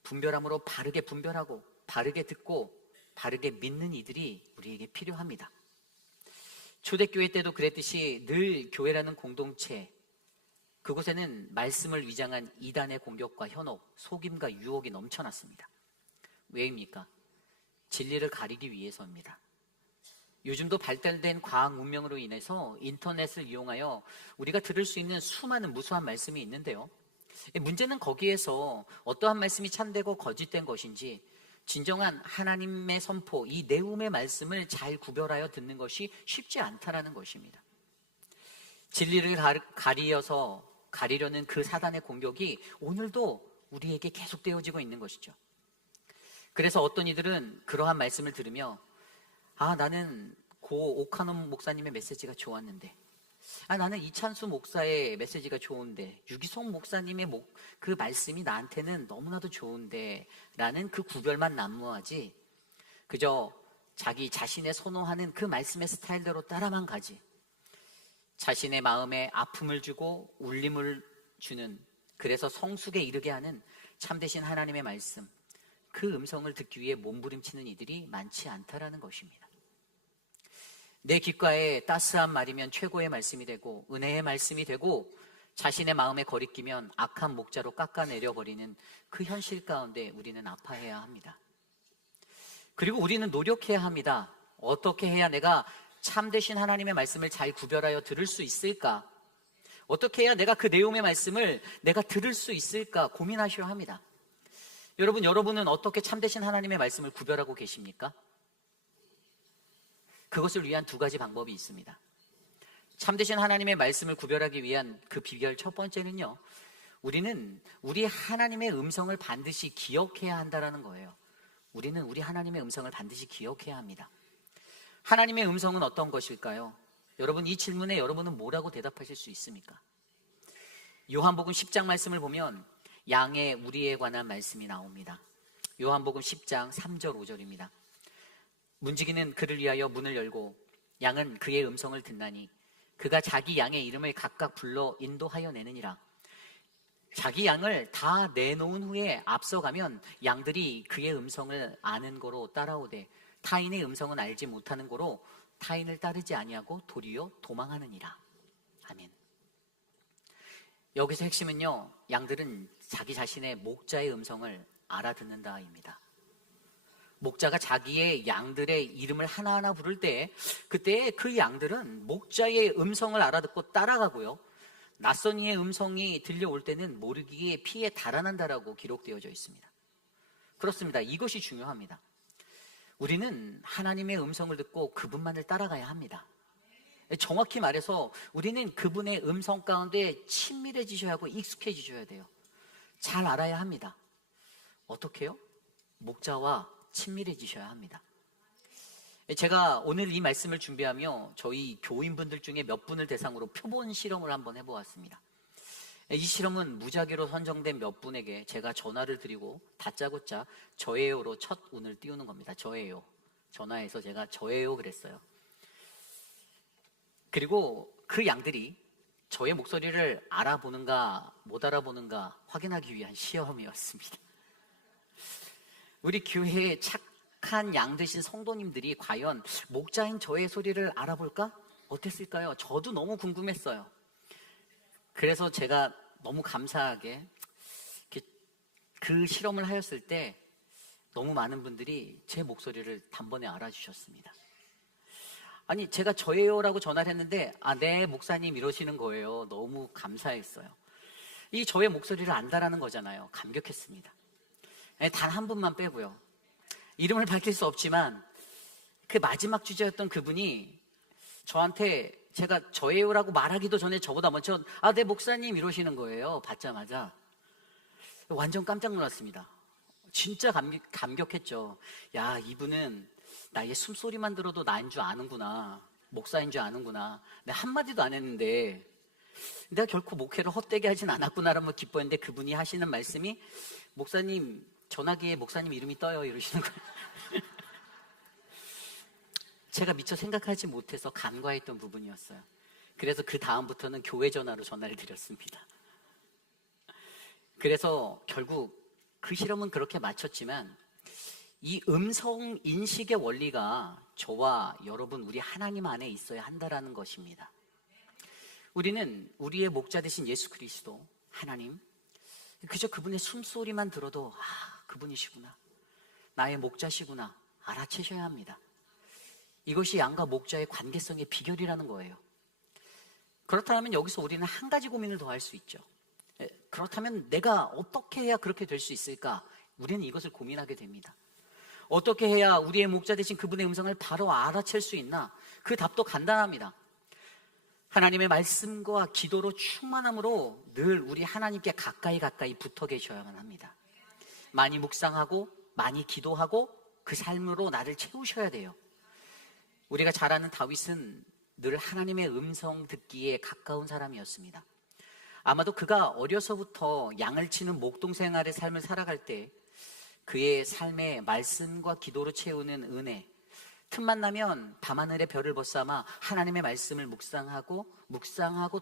분별함으로 바르게 분별하고 바르게 듣고 바르게 믿는 이들이 우리에게 필요합니다. 초대교회 때도 그랬듯이 늘 교회라는 공동체, 그곳에는 말씀을 위장한 이단의 공격과 현혹, 속임과 유혹이 넘쳐났습니다. 왜입니까? 진리를 가리기 위해서입니다. 요즘도 발달된 과학 문명으로 인해서 인터넷을 이용하여 우리가 들을 수 있는 수많은 무수한 말씀이 있는데요. 문제는 거기에서 어떠한 말씀이 참되고 거짓된 것인지 진정한 하나님의 선포, 이 내음의 말씀을 잘 구별하여 듣는 것이 쉽지 않다라는 것입니다. 진리를 가리려는 그 사단의 공격이 오늘도 우리에게 계속되어지고 있는 것이죠. 그래서 어떤 이들은 그러한 말씀을 들으며 나는 고 오카노 목사님의 메시지가 좋았는데, 나는 이찬수 목사의 메시지가 좋은데, 유기송 목사님의 그 말씀이 나한테는 너무나도 좋은데 라는 그 구별만 난무하지 그저 자기 자신의 선호하는 그 말씀의 스타일대로 따라만 가지, 자신의 마음에 아픔을 주고 울림을 주는, 그래서 성숙에 이르게 하는 참되신 하나님의 말씀, 그 음성을 듣기 위해 몸부림치는 이들이 많지 않다라는 것입니다. 내 귓가에 따스한 말이면 최고의 말씀이 되고 은혜의 말씀이 되고 자신의 마음에 거리끼면 악한 목자로 깎아내려버리는 그 현실 가운데 우리는 아파해야 합니다. 그리고 우리는 노력해야 합니다. 어떻게 해야 내가 참되신 하나님의 말씀을 잘 구별하여 들을 수 있을까? 어떻게 해야 내가 그 내용의 말씀을 내가 들을 수 있을까 고민하셔야 합니다. 여러분은 어떻게 참되신 하나님의 말씀을 구별하고 계십니까? 그것을 위한 두 가지 방법이 있습니다. 참되신 하나님의 말씀을 구별하기 위한 그 비결 첫 번째는요, 우리는 우리 하나님의 음성을 반드시 기억해야 한다는 거예요. 우리는 우리 하나님의 음성을 반드시 기억해야 합니다. 하나님의 음성은 어떤 것일까요? 여러분, 이 질문에 여러분은 뭐라고 대답하실 수 있습니까? 요한복음 10장 말씀을 보면 양의 우리에 관한 말씀이 나옵니다. 요한복음 10장 3절 5절입니다. 문지기는 그를 위하여 문을 열고 양은 그의 음성을 듣나니 그가 자기 양의 이름을 각각 불러 인도하여 내느니라. 자기 양을 다 내놓은 후에 앞서가면 양들이 그의 음성을 아는 거로 따라오되 타인의 음성은 알지 못하는 거로 타인을 따르지 아니하고 도리어 도망하느니라. 아멘. 여기서 핵심은요, 양들은 자기 자신의 목자의 음성을 알아듣는다입니다. 목자가 자기의 양들의 이름을 하나하나 부를 때, 그때 그 양들은 목자의 음성을 알아듣고 따라가고요, 낯선 이의 음성이 들려올 때는 모르기에 피해 달아난다라고 기록되어져 있습니다. 그렇습니다. 이것이 중요합니다. 우리는 하나님의 음성을 듣고 그분만을 따라가야 합니다. 정확히 말해서 우리는 그분의 음성 가운데 친밀해지셔야 하고 익숙해지셔야 돼요. 잘 알아야 합니다. 어떻게요? 목자와 친밀해지셔야 합니다. 제가 오늘 이 말씀을 준비하며 저희 교인분들 중에 몇 분을 대상으로 표본 실험을 한번 해보았습니다. 이 실험은 무작위로 선정된 몇 분에게 제가 전화를 드리고 다짜고짜 저예요로 첫 운을 띄우는 겁니다. 저예요. 전화해서 제가 저예요 그랬어요. 그리고 그 양들이 저의 목소리를 알아보는가 못 알아보는가 확인하기 위한 시험이었습니다. 우리 교회에 착한 양 되신 성도님들이 과연 목자인 저의 소리를 알아볼까? 어땠을까요? 저도 너무 궁금했어요. 그래서 제가 너무 감사하게 그 실험을 하였을 때 너무 많은 분들이 제 목소리를 단번에 알아주셨습니다. 아니, 제가 저예요라고 전화를 했는데 네 목사님 이러시는 거예요. 너무 감사했어요. 이 저의 목소리를 안다라는 거잖아요. 감격했습니다. 단 한 분만 빼고요. 이름을 밝힐 수 없지만 그 마지막 주제였던 그분이 저한테 제가 저예요라고 말하기도 전에 저보다 먼저 네 목사님 이러시는 거예요. 받자마자 완전 깜짝 놀랐습니다. 진짜 감격했죠. 야, 이분은 나의 숨소리만 들어도 나인 줄 아는구나. 목사인 줄 아는구나. 내가 한마디도 안 했는데 내가 결코 목회를 헛되게 하진 않았구나라고 기뻐했는데 그분이 하시는 말씀이 목사님 전화기에 목사님 이름이 떠요 이러시는 거예요. 제가 미처 생각하지 못해서 간과했던 부분이었어요. 그래서 그 다음부터는 교회 전화로 전화를 드렸습니다. 그래서 결국 그 실험은 그렇게 마쳤지만 이 음성 인식의 원리가 저와 여러분 우리 하나님 안에 있어야 한다라는 것입니다. 우리는 우리의 목자 되신 예수 그리스도 하나님 그저 그분의 숨소리만 들어도 그분이시구나, 나의 목자시구나 알아채셔야 합니다. 이것이 양과 목자의 관계성의 비결이라는 거예요. 그렇다면 여기서 우리는 한 가지 고민을 더 할 수 있죠. 그렇다면 내가 어떻게 해야 그렇게 될 수 있을까? 우리는 이것을 고민하게 됩니다. 어떻게 해야 우리의 목자 되신 그분의 음성을 바로 알아챌 수 있나? 그 답도 간단합니다. 하나님의 말씀과 기도로 충만함으로 늘 우리 하나님께 가까이 붙어 계셔야만 합니다. 많이 묵상하고 많이 기도하고 그 삶으로 나를 채우셔야 돼요. 우리가 잘 아는 다윗은 늘 하나님의 음성 듣기에 가까운 사람이었습니다. 아마도 그가 어려서부터 양을 치는 목동 생활의 삶을 살아갈 때 그의 삶에 말씀과 기도로 채우는 은혜, 틈만 나면 밤하늘의 별을 벗삼아 하나님의 말씀을 묵상하고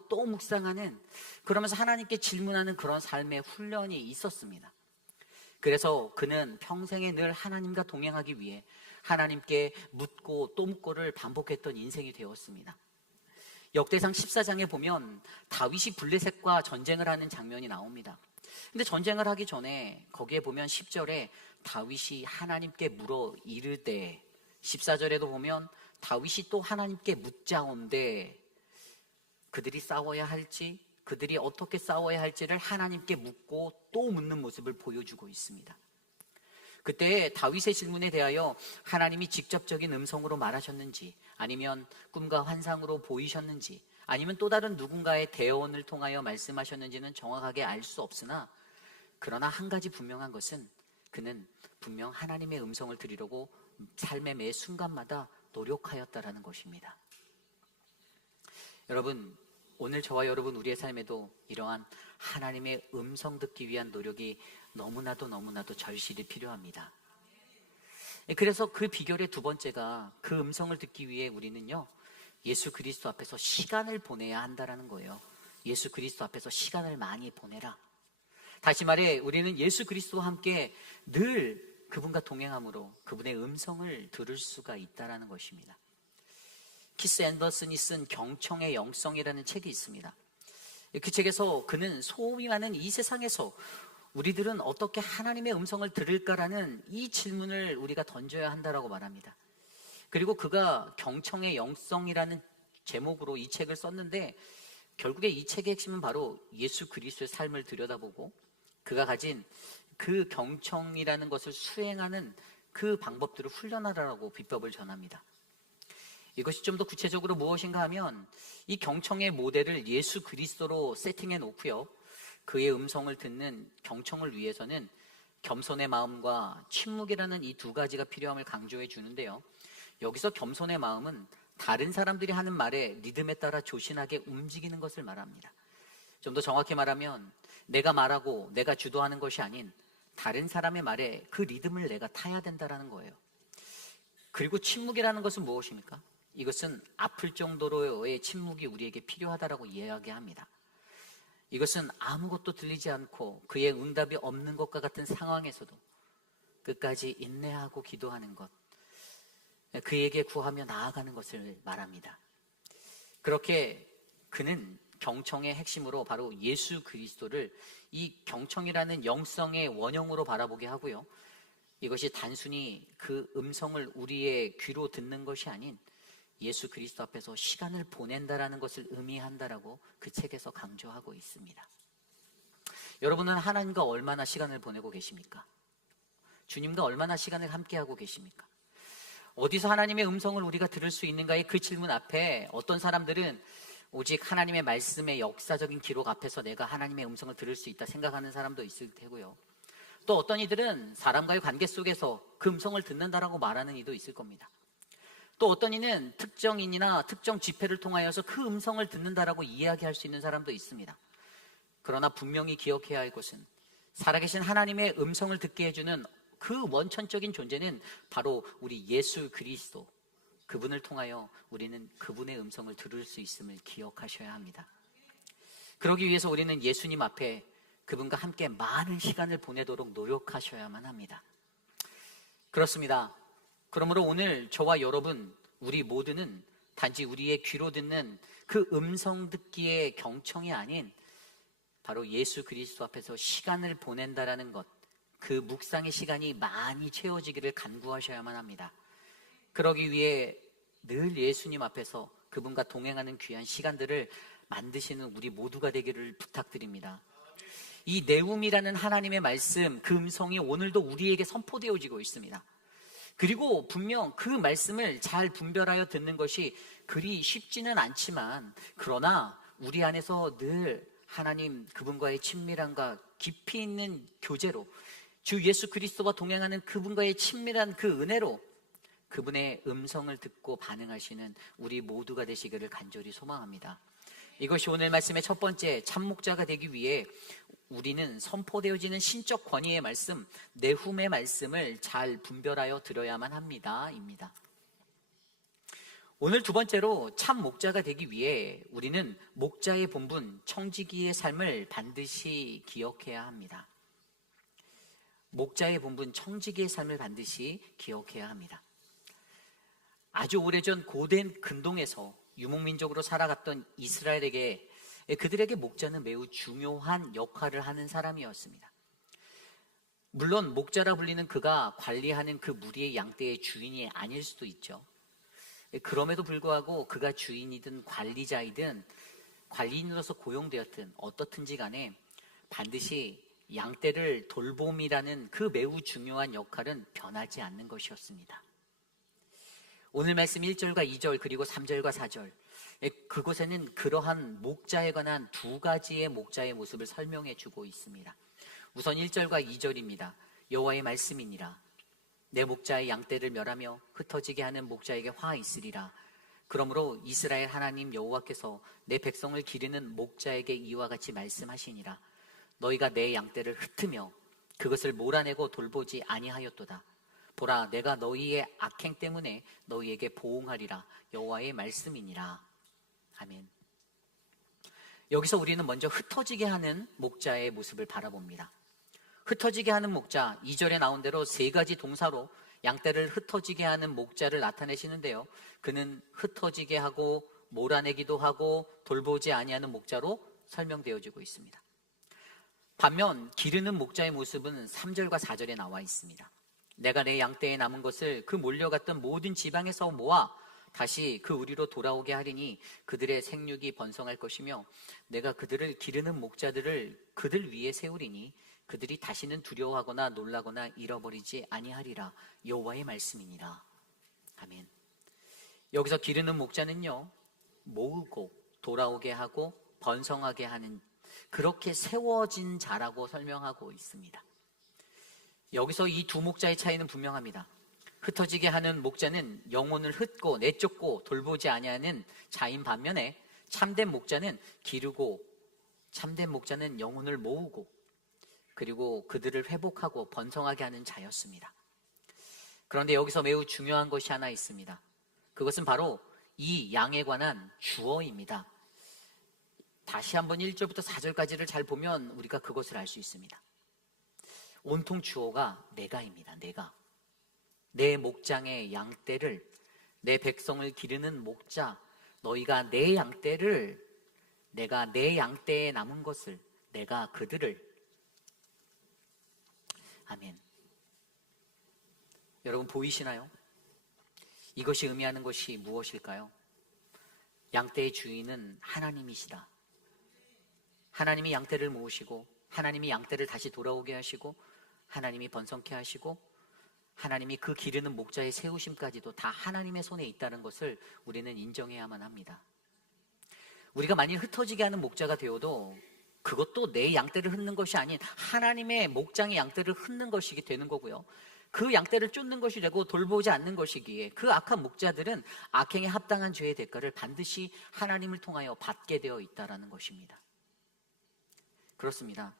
또 묵상하는, 그러면서 하나님께 질문하는 그런 삶의 훈련이 있었습니다. 그래서 그는 평생에 늘 하나님과 동행하기 위해 하나님께 묻고 또 묻고를 반복했던 인생이 되었습니다. 역대상 14장에 보면 다윗이 블레셋과 전쟁을 하는 장면이 나옵니다. 근데 전쟁을 하기 전에 거기에 보면 10절에 다윗이 하나님께 물어 이르되, 14절에도 보면 다윗이 또 하나님께 묻자온데, 그들이 싸워야 할지 그들이 어떻게 싸워야 할지를 하나님께 묻고 또 묻는 모습을 보여주고 있습니다. 그때 다윗의 질문에 대하여 하나님이 직접적인 음성으로 말하셨는지, 아니면 꿈과 환상으로 보이셨는지, 아니면 또 다른 누군가의 대언을 통하여 말씀하셨는지는 정확하게 알 수 없으나, 그러나 한 가지 분명한 것은 그는 분명 하나님의 음성을 들으려고 삶의 매 순간마다 노력하였다라는 것입니다. 여러분, 오늘 저와 여러분 우리의 삶에도 이러한 하나님의 음성 듣기 위한 노력이 너무나도 절실히 필요합니다. 그래서 그 비결의 두 번째가, 그 음성을 듣기 위해 우리는요, 예수 그리스도 앞에서 시간을 보내야 한다라는 거예요. 예수 그리스도 앞에서 시간을 많이 보내라. 다시 말해 우리는 예수 그리스도와 함께 늘 그분과 동행함으로 그분의 음성을 들을 수가 있다라는 것입니다. 키스 앤더슨이 쓴 경청의 영성이라는 책이 있습니다. 그 책에서 그는 소음이 많은 이 세상에서 우리들은 어떻게 하나님의 음성을 들을까라는 이 질문을 우리가 던져야 한다라고 말합니다. 그리고 그가 경청의 영성이라는 제목으로 이 책을 썼는데, 결국에 이 책의 핵심은 바로 예수 그리스도의 삶을 들여다보고 그가 가진 그 경청이라는 것을 수행하는 그 방법들을 훈련하라고 비법을 전합니다. 이것이 좀 더 구체적으로 무엇인가 하면, 이 경청의 모델을 예수 그리스도로 세팅해 놓고요, 그의 음성을 듣는 경청을 위해서는 겸손의 마음과 침묵이라는 이 두 가지가 필요함을 강조해 주는데요, 여기서 겸손의 마음은 다른 사람들이 하는 말에 리듬에 따라 조신하게 움직이는 것을 말합니다. 좀 더 정확히 말하면 내가 말하고 내가 주도하는 것이 아닌 다른 사람의 말에 그 리듬을 내가 타야 된다는 거예요. 그리고 침묵이라는 것은 무엇입니까? 이것은 아플 정도로의 침묵이 우리에게 필요하다라고 이야기합니다. 이것은 아무것도 들리지 않고 그의 응답이 없는 것과 같은 상황에서도 끝까지 인내하고 기도하는 것, 그에게 구하며 나아가는 것을 말합니다. 그렇게 그는 경청의 핵심으로 바로 예수 그리스도를 이 경청이라는 영성의 원형으로 바라보게 하고요, 이것이 단순히 그 음성을 우리의 귀로 듣는 것이 아닌 예수 그리스도 앞에서 시간을 보낸다라는 것을 의미한다라고 그 책에서 강조하고 있습니다. 여러분은 하나님과 얼마나 시간을 보내고 계십니까? 주님과 얼마나 시간을 함께하고 계십니까? 어디서 하나님의 음성을 우리가 들을 수 있는가의 그 질문 앞에 어떤 사람들은 오직 하나님의 말씀의 역사적인 기록 앞에서 내가 하나님의 음성을 들을 수 있다 생각하는 사람도 있을 테고요, 또 어떤 이들은 사람과의 관계 속에서 그 음성을 듣는다라고 말하는 이도 있을 겁니다. 또 어떤 이는 특정인이나 특정 집회를 통하여서 그 음성을 듣는다라고 이야기할 수 있는 사람도 있습니다. 그러나 분명히 기억해야 할 것은 살아계신 하나님의 음성을 듣게 해주는 그 원천적인 존재는 바로 우리 예수 그리스도, 그분을 통하여 우리는 그분의 음성을 들을 수 있음을 기억하셔야 합니다. 그러기 위해서 우리는 예수님 앞에 그분과 함께 많은 시간을 보내도록 노력하셔야만 합니다. 그렇습니다. 그러므로 오늘 저와 여러분, 우리 모두는 단지 우리의 귀로 듣는 그 음성 듣기의 경청이 아닌 바로 예수 그리스도 앞에서 시간을 보낸다라는 것, 그 묵상의 시간이 많이 채워지기를 간구하셔야만 합니다. 그러기 위해 늘 예수님 앞에서 그분과 동행하는 귀한 시간들을 만드시는 우리 모두가 되기를 부탁드립니다. 이 내움이라는 하나님의 말씀, 그 음성이 오늘도 우리에게 선포되어지고 있습니다. 그리고 분명 그 말씀을 잘 분별하여 듣는 것이 그리 쉽지는 않지만, 그러나 우리 안에서 늘 하나님 그분과의 친밀함과 깊이 있는 교제로, 주 예수 그리스도와 동행하는 그분과의 친밀한 그 은혜로 그분의 음성을 듣고 반응하시는 우리 모두가 되시기를 간절히 소망합니다. 이것이 오늘 말씀의 첫 번째, 참목자가 되기 위해 우리는 선포되어지는 신적 권위의 말씀, 내훔의 말씀을 잘 분별하여 들어야만 합니다. 입니다. 오늘 두 번째로 참 목자가 되기 위해 우리는 목자의 본분, 청지기의 삶을 반드시 기억해야 합니다. 목자의 본분, 청지기의 삶을 반드시 기억해야 합니다. 아주 오래전 고된 근동에서 유목민족으로 살아갔던 이스라엘에게, 그들에게 목자는 매우 중요한 역할을 하는 사람이었습니다. 물론 목자라 불리는 그가 관리하는 그 무리의 양떼의 주인이 아닐 수도 있죠. 그럼에도 불구하고 그가 주인이든 관리자이든 관리인으로서 고용되었든 어떻든지 간에 반드시 양떼를 돌봄이라는 그 매우 중요한 역할은 변하지 않는 것이었습니다. 오늘 말씀 1절과 2절 그리고 3절과 4절, 그곳에는 그러한 목자에 관한 두 가지의 목자의 모습을 설명해 주고 있습니다. 우선 1절과 2절입니다. 여호와의 말씀이니라. 내 목자의 양떼를 멸하며 흩어지게 하는 목자에게 화 있으리라. 그러므로 이스라엘 하나님 여호와께서 내 백성을 기르는 목자에게 이와 같이 말씀하시니라. 너희가 내 양떼를 흩으며 그것을 몰아내고 돌보지 아니하였도다. 보라, 내가 너희의 악행 때문에 너희에게 보응하리라. 여호와의 말씀이니라. 아멘. 여기서 우리는 먼저 흩어지게 하는 목자의 모습을 바라봅니다. 흩어지게 하는 목자, 2절에 나온 대로 세 가지 동사로 양떼를 흩어지게 하는 목자를 나타내시는데요. 그는 흩어지게 하고 몰아내기도 하고 돌보지 아니하는 목자로 설명되어지고 있습니다. 반면 기르는 목자의 모습은 3절과 4절에 나와 있습니다. 내가 내 양떼에 남은 것을 그 몰려갔던 모든 지방에서 모아 다시 그 우리로 돌아오게 하리니 그들의 생육이 번성할 것이며 내가 그들을 기르는 목자들을 그들 위에 세우리니 그들이 다시는 두려워하거나 놀라거나 잃어버리지 아니하리라. 여호와의 말씀이니라. 아멘. 여기서 기르는 목자는요, 모으고 돌아오게 하고 번성하게 하는, 그렇게 세워진 자라고 설명하고 있습니다. 여기서 이 두 목자의 차이는 분명합니다. 흩어지게 하는 목자는 영혼을 흩고 내쫓고 돌보지 아니하는 자인 반면에 참된 목자는 기르고 참된 목자는 영혼을 모으고 그리고 그들을 회복하고 번성하게 하는 자였습니다. 그런데 여기서 매우 중요한 것이 하나 있습니다. 그것은 바로 이 양에 관한 주어입니다. 다시 한번 1절부터 4절까지를 잘 보면 우리가 그것을 알 수 있습니다. 온통 주어가 내가입니다. 내가. 내 목장의 양떼를, 내 백성을 기르는 목자, 너희가 내 양떼를, 내가 내 양떼에 남은 것을, 내가 그들을. 아멘. 여러분 보이시나요? 이것이 의미하는 것이 무엇일까요? 양떼의 주인은 하나님이시다. 하나님이 양떼를 모으시고 하나님이 양떼를 다시 돌아오게 하시고 하나님이 번성케 하시고 하나님이 그 기르는 목자의 세우심까지도 다 하나님의 손에 있다는 것을 우리는 인정해야만 합니다. 우리가 만일 흩어지게 하는 목자가 되어도 그것도 내 양떼를 흩는 것이 아닌 하나님의 목장의 양떼를 흩는 것이게 되는 거고요. 그 양떼를 쫓는 것이 되고 돌보지 않는 것이기에 그 악한 목자들은 악행에 합당한 죄의 대가를 반드시 하나님을 통하여 받게 되어 있다는 것입니다. 그렇습니다.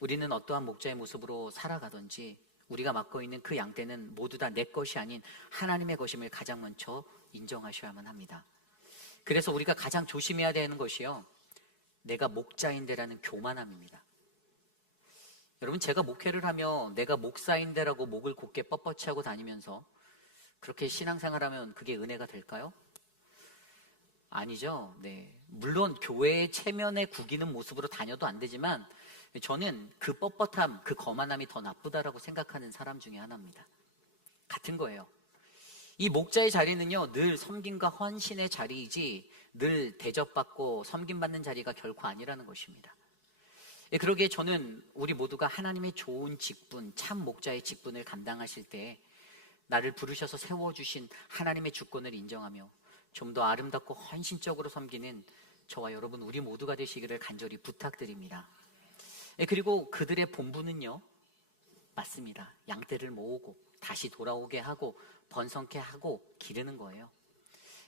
우리는 어떠한 목자의 모습으로 살아가든지 우리가 맡고 있는 그 양떼는 모두 다 내 것이 아닌 하나님의 것임을 가장 먼저 인정하셔야만 합니다. 그래서 우리가 가장 조심해야 되는 것이요, 내가 목자인데라는 교만함입니다. 여러분, 제가 목회를 하며 내가 목사인데라고 목을 곧게 뻣뻣이 하고 다니면서 그렇게 신앙생활하면 그게 은혜가 될까요? 아니죠. 네. 물론 교회의 체면에 구기는 모습으로 다녀도 안 되지만 저는 그 뻣뻣함, 그 거만함이 더 나쁘다라고 생각하는 사람 중에 하나입니다. 같은 거예요. 이 목자의 자리는요, 늘 섬김과 헌신의 자리이지 늘 대접받고 섬김받는 자리가 결코 아니라는 것입니다. 그러기에 저는 우리 모두가 하나님의 좋은 직분, 참 목자의 직분을 감당하실 때 나를 부르셔서 세워주신 하나님의 주권을 인정하며 좀 더 아름답고 헌신적으로 섬기는 저와 여러분 우리 모두가 되시기를 간절히 부탁드립니다. 그리고 그들의 본분은요, 맞습니다. 양떼를 모으고 다시 돌아오게 하고 번성케 하고 기르는 거예요.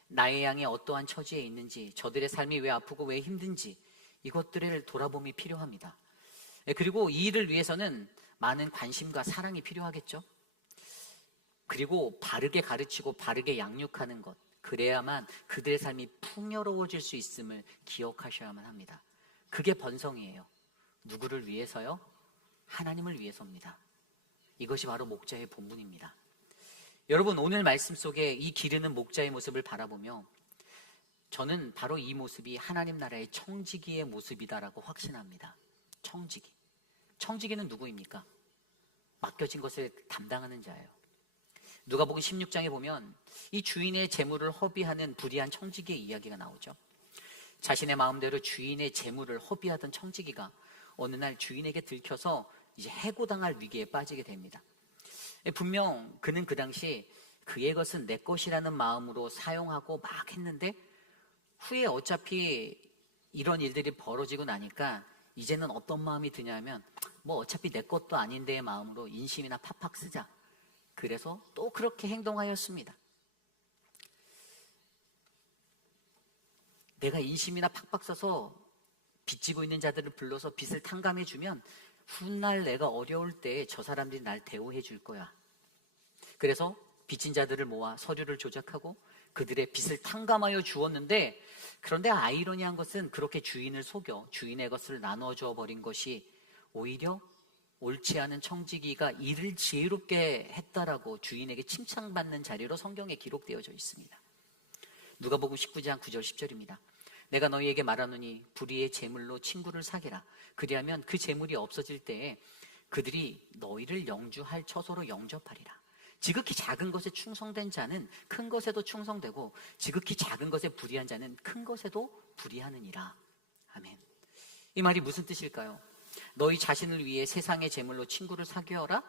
나의 양이 어떠한 처지에 있는지, 저들의 삶이 왜 아프고 왜 힘든지 이것들을 돌아봄이 필요합니다. 그리고 이 일을 위해서는 많은 관심과 사랑이 필요하겠죠. 그리고 바르게 가르치고 바르게 양육하는 것, 그래야만 그들의 삶이 풍요로워질 수 있음을 기억하셔야만 합니다. 그게 번성이에요. 누구를 위해서요? 하나님을 위해서입니다. 이것이 바로 목자의 본분입니다. 여러분, 오늘 말씀 속에 이 기르는 목자의 모습을 바라보며 저는 바로 이 모습이 하나님 나라의 청지기의 모습이다라고 확신합니다. 청지기. 청지기는 누구입니까? 맡겨진 것을 담당하는 자예요. 누가복음 16장에 보면 이 주인의 재물을 허비하는 불의한 청지기의 이야기가 나오죠. 자신의 마음대로 주인의 재물을 허비하던 청지기가 어느 날 주인에게 들켜서 이제 해고당할 위기에 빠지게 됩니다. 분명 그는 그 당시 그의 것은 내 것이라는 마음으로 사용하고 막 했는데 후에 어차피 이런 일들이 벌어지고 나니까 이제는 어떤 마음이 드냐면 뭐 어차피 내 것도 아닌데의 마음으로 인심이나 팍팍 쓰자. 그래서 또 그렇게 행동하였습니다. 내가 인심이나 팍팍 써서 빚지고 있는 자들을 불러서 빚을 탕감해주면 훗날 내가 어려울 때 저 사람들이 날 대우해 줄 거야. 그래서 빚진 자들을 모아 서류를 조작하고 그들의 빚을 탕감하여 주었는데, 그런데 아이러니한 것은 그렇게 주인을 속여 주인의 것을 나누어 주어 버린 것이 오히려 옳지 않은 청지기가 일을 지혜롭게 했다라고 주인에게 칭찬받는 자리로 성경에 기록되어져 있습니다. 누가복음 19장 9절 10절입니다. 내가 너희에게 말하노니 불의의 재물로 친구를 사귀라. 그리하면 그 재물이 없어질 때에 그들이 너희를 영주할 처소로 영접하리라. 지극히 작은 것에 충성된 자는 큰 것에도 충성되고 지극히 작은 것에 불의한 자는 큰 것에도 불의하느니라. 아멘. 이 말이 무슨 뜻일까요? 너희 자신을 위해 세상의 재물로 친구를 사귀어라.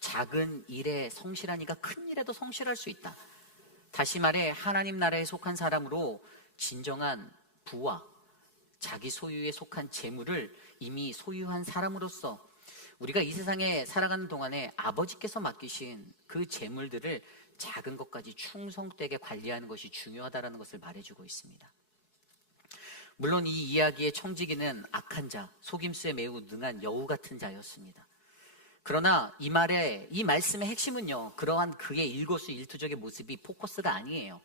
작은 일에 성실한 이가 큰 일에도 성실할 수 있다. 다시 말해 하나님 나라에 속한 사람으로 진정한 부와 자기 소유에 속한 재물을 이미 소유한 사람으로서 우리가 이 세상에 살아가는 동안에 아버지께서 맡기신 그 재물들을 작은 것까지 충성되게 관리하는 것이 중요하다는 것을 말해주고 있습니다. 물론 이 이야기의 청지기는 악한 자, 속임수에 매우 능한 여우 같은 자였습니다. 그러나 이 말씀의 핵심은요, 그러한 그의 일거수일투족의 모습이 포커스가 아니에요.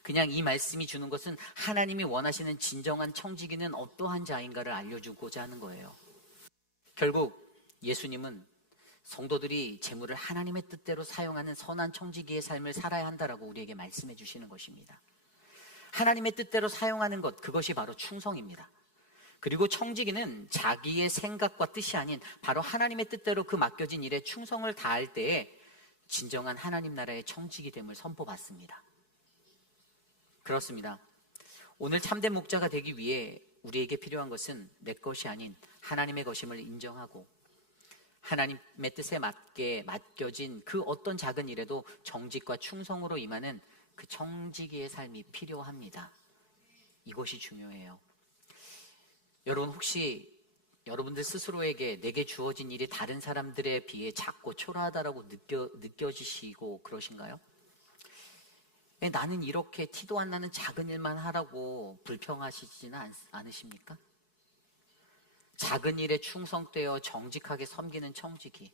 그냥 이 말씀이 주는 것은 하나님이 원하시는 진정한 청지기는 어떠한 자인가를 알려주고자 하는 거예요. 결국 예수님은 성도들이 재물을 하나님의 뜻대로 사용하는 선한 청지기의 삶을 살아야 한다라고 우리에게 말씀해 주시는 것입니다. 하나님의 뜻대로 사용하는 것, 그것이 바로 충성입니다. 그리고 청지기는 자기의 생각과 뜻이 아닌 바로 하나님의 뜻대로 그 맡겨진 일에 충성을 다할 때에 진정한 하나님 나라의 청지기됨을 선포받습니다. 그렇습니다. 오늘 참된 목자가 되기 위해 우리에게 필요한 것은 내 것이 아닌 하나님의 것임을 인정하고 하나님의 뜻에 맞게 맡겨진 그 어떤 작은 일에도 정직과 충성으로 임하는 그 청지기의 삶이 필요합니다. 이것이 중요해요. 여러분, 혹시 여러분들 스스로에게 내게 주어진 일이 다른 사람들에 비해 작고 초라하다라고 느껴지시고 그러신가요? 나는 이렇게 티도 안 나는 작은 일만 하라고 불평하시지는 않으십니까? 작은 일에 충성되어 정직하게 섬기는 청지기,